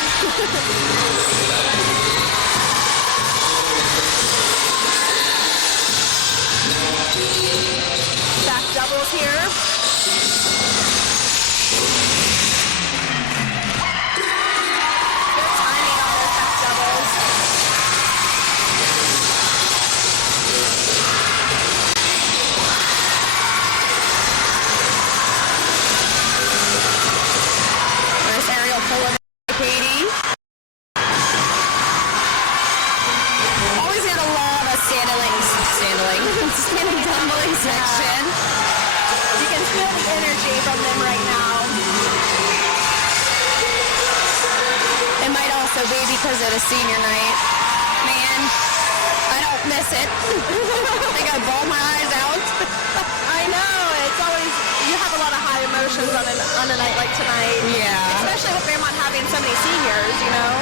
Back doubles here. Good timing on those back doubles. Katie. Always got a lot of standing tumbling section. You can feel the energy from them right now. It might also be because of the senior night. Man, I don't miss it. I think I bawl my eyes out. I know, it's always, you have a lot of high emotions on a night like tonight. Yeah. Especially with Fairmont having so many seniors, you know.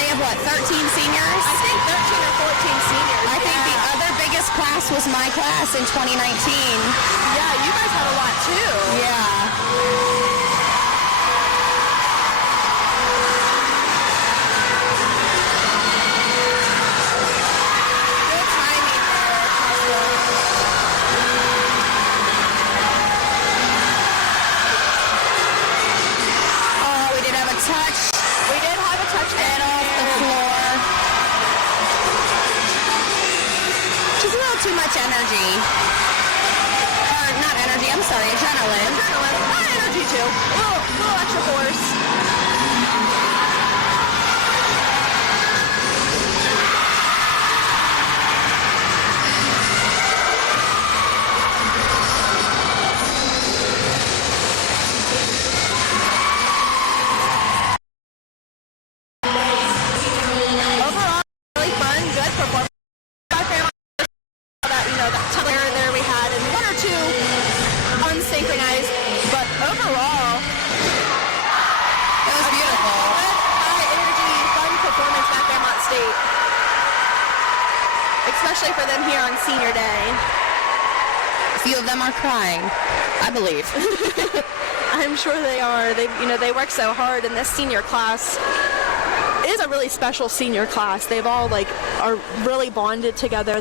They have what, 13 seniors? I think 13 or 14 seniors. I think the other biggest class was my class in 2019. Yeah, you guys had a lot too. Yeah. Energy. Or not energy, I'm sorry, adrenaline. Adrenaline. Energy too. A little extra force. Overall, really fun, good performance. There we had and 1 or 2 unsynchronized, but overall it was beautiful. Good, high energy, fun performance at Fairmont State, especially for them here on senior day. A few of them are crying, I believe. I'm sure they are. They work so hard in this senior class. It is a really special senior class. They've all are really bonded together.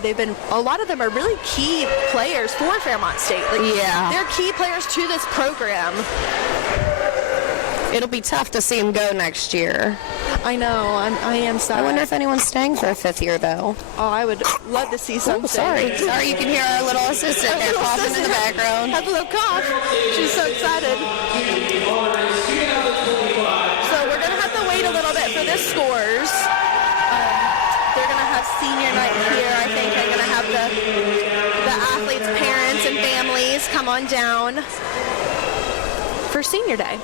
A lot of them are really key players for Fairmont State. Yeah. They're key players to this program. It'll be tough to see them go next year. I know. I am sad. I wonder if anyone's staying for a 5th year though. Oh, I would love to see something. Oh, sorry, you can hear our little assistant there coughing in the background. Has a little cough. She's so excited. So we're gonna have to wait a little bit for the scores. They're gonna have senior night here. I think they're gonna have the athletes' parents and families come on down for senior day.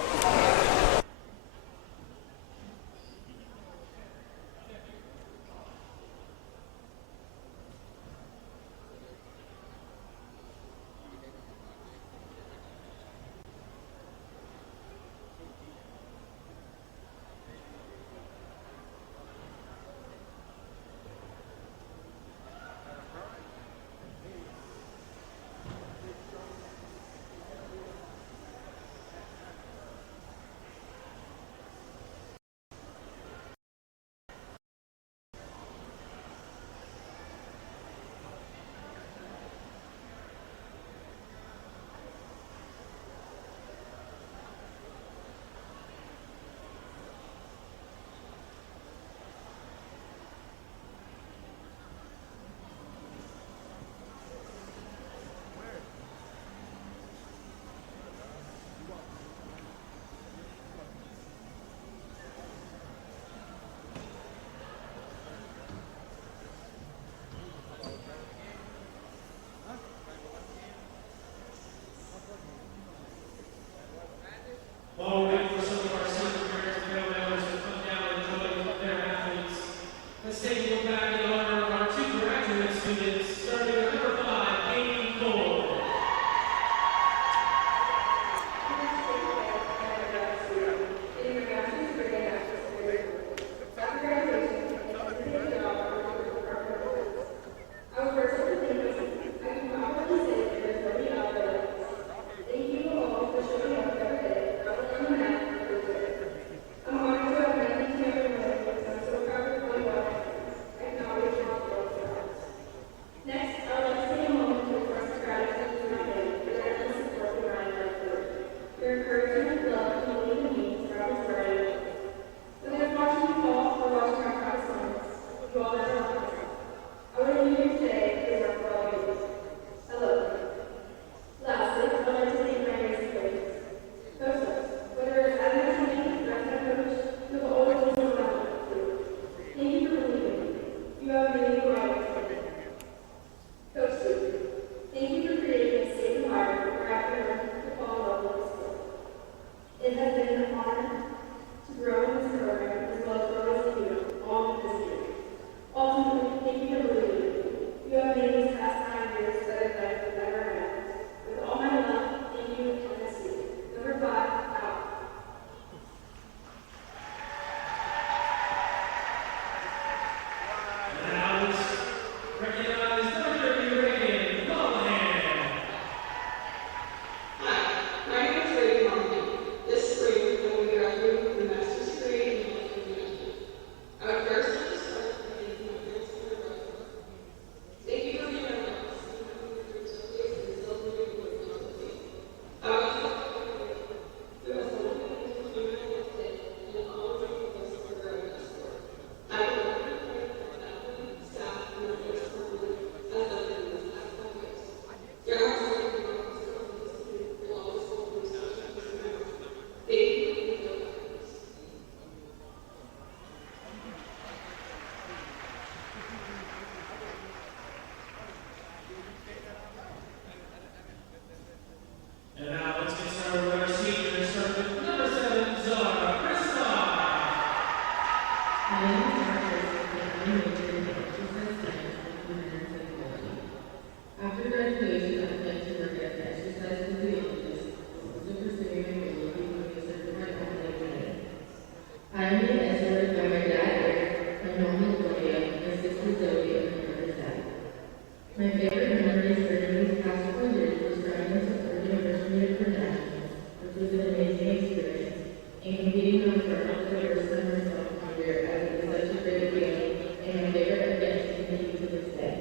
My favorite memories during these past 4 years was driving to Ford University for Nationals, which was an amazing experience, and competing on Fairmont for the first time myself in my career as it was such a great feeling, and my favorite event to continue to this day.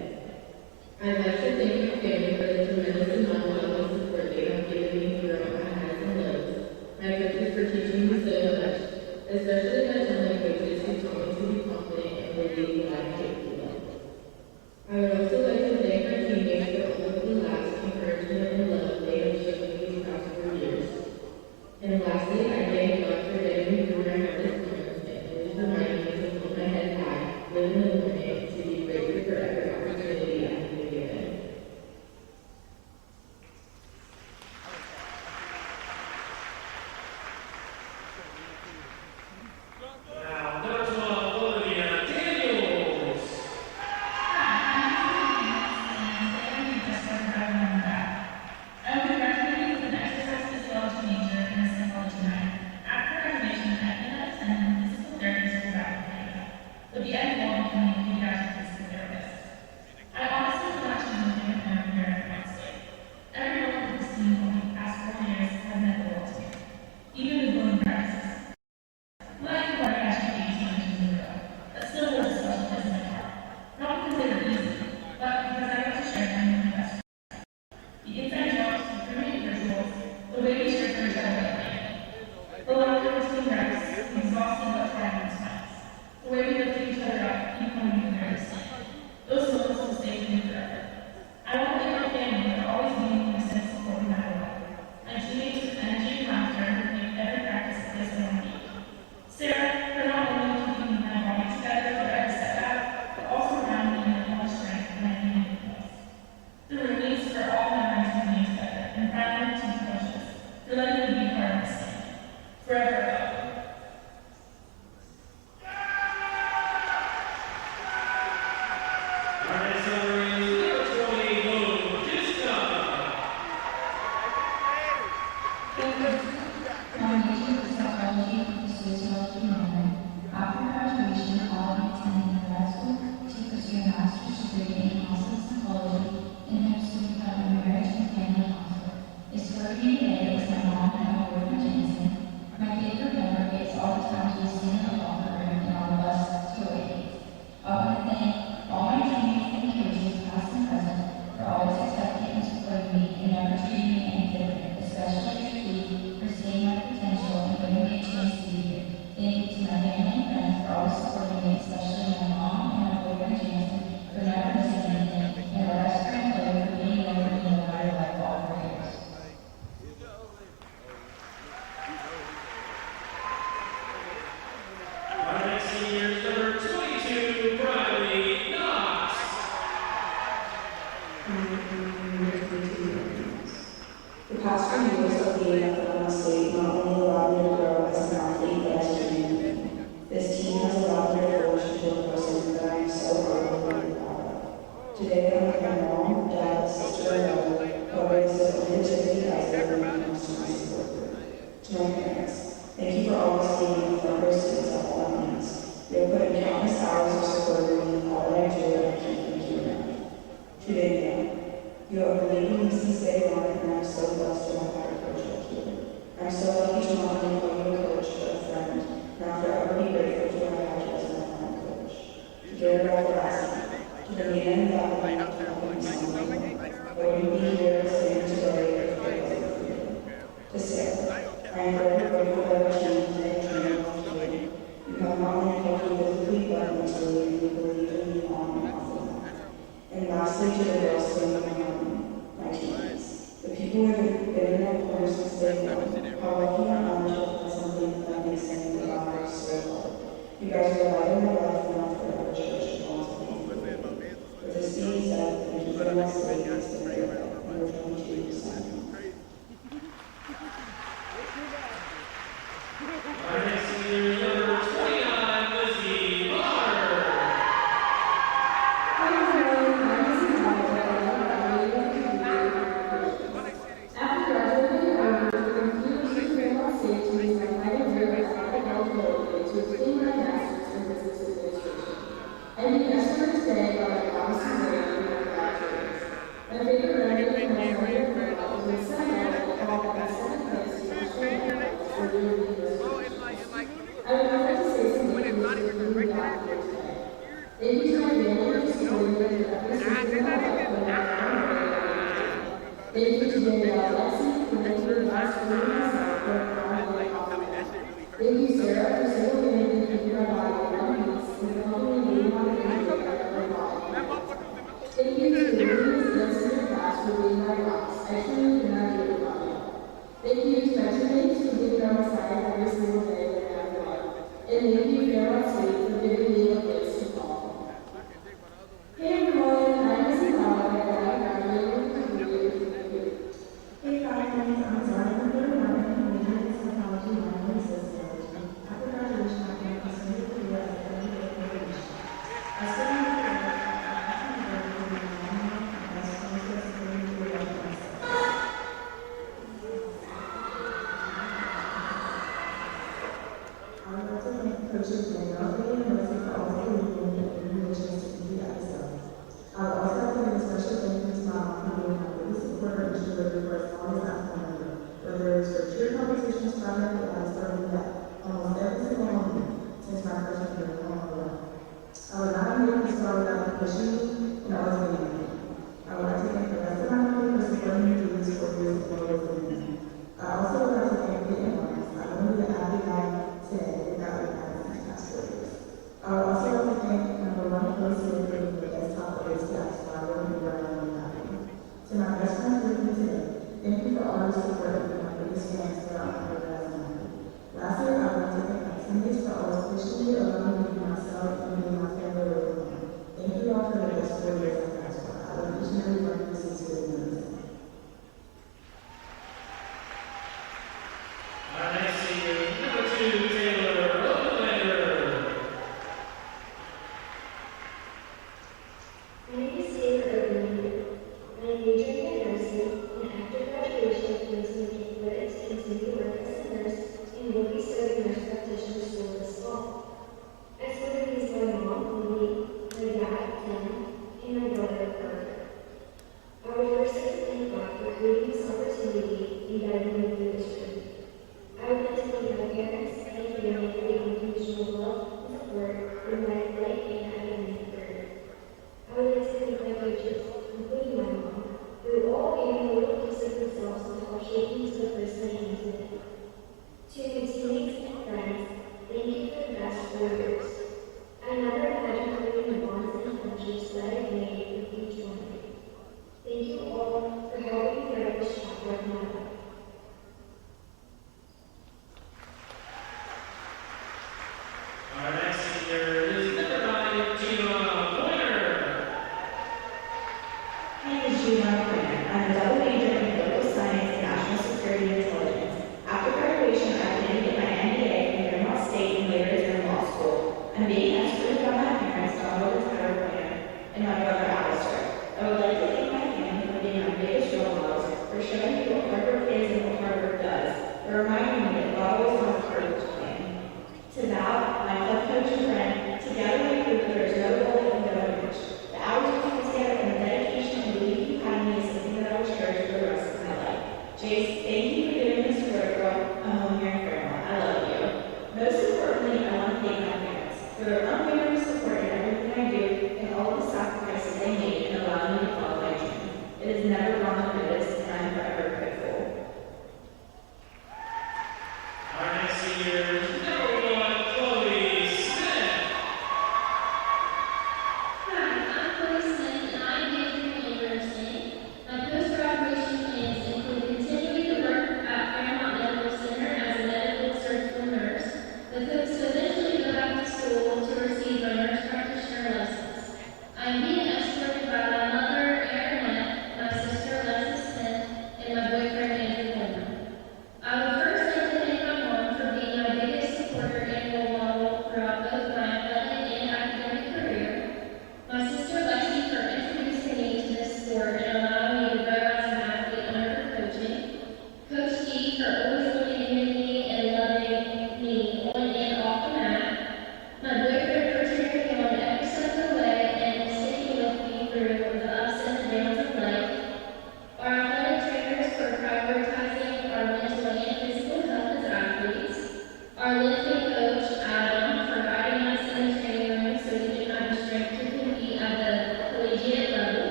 I'd like to thank my family for the tremendous amount of love and support they have given me throughout my highs and lows, my coaches for teaching me so much, especially my tumbling coaches who taught me to be confident and believe that I'm capable of. I would also like to thank my teammates for all of the laughs, encouragement, and love they have shown me these past 4 years. And lastly, I thank God for getting me through my hardest moments and always reminding me to hold my head high, live in the moment, and to be grateful for every opportunity I have been given. to obtain my master's in physics Thank you to Danielle Lexi for making the best version of myself for a power day possible. Thank you, Sarah, for single-handedly keeping my body in one piece and helping me move my fingers like my body. Thank you to the women's dance in your class for being my rocks. I truly cannot do it without you. Thank you to my teammates for being by my side every single day when I have fun. And thank you, Fairmont State, for giving me a place to call. Hey everyone, I'm Mrs. Allen, and I graduated with a degree in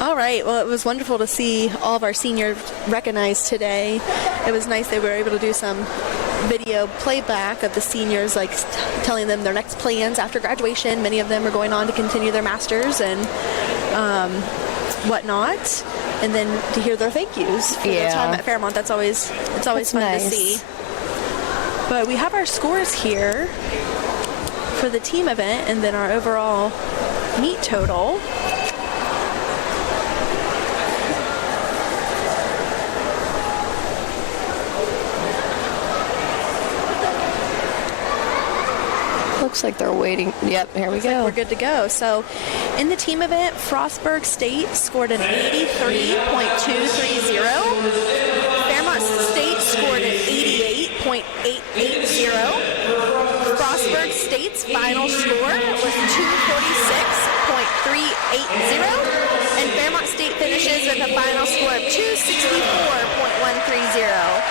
All right, well, it was wonderful to see all of our seniors recognized today. It was nice they were able to do some video playback of the seniors, like telling them their next plans after graduation. Many of them are going on to continue their masters and whatnot, and then to hear their thank yous for their time at Fairmont. That's fun to see. But we have our scores here for the team event and then our overall meet total. Looks like they're waiting. Yep, here we go. We're good to go. So in the team event, Frostburg State scored an 83.230. Fairmont State scored an 88.880. Frostburg State's final score was 246.380. And Fairmont State finishes with a final score of 264.130.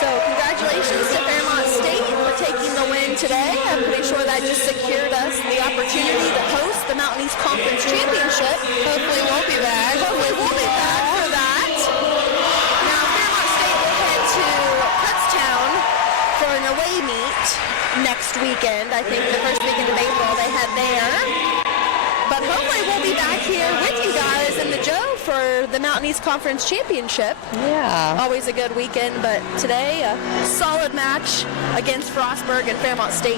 So congratulations to Fairmont State for taking the win today. I'm pretty sure that just secured us opportunity to host the Mountain East Conference Championship. Hopefully we'll be back. Hopefully we'll be back for that. Now, Fairmont State will head to Kutztown for an away meet next weekend. I think the first weekend of April they head there. But hopefully we'll be back here with you guys in the Joe for the Mountain East Conference Championship. Yeah. Always a good weekend, but today a solid match against Frostburg and Fairmont State.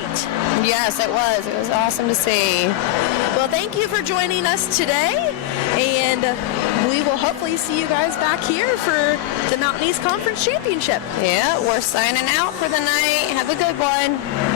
Yes, it was. It was awesome to see. Well, thank you for joining us today, and we will hopefully see you guys back here for the Mountain East Conference Championship. Yeah, we're signing out for the night. Have a good one.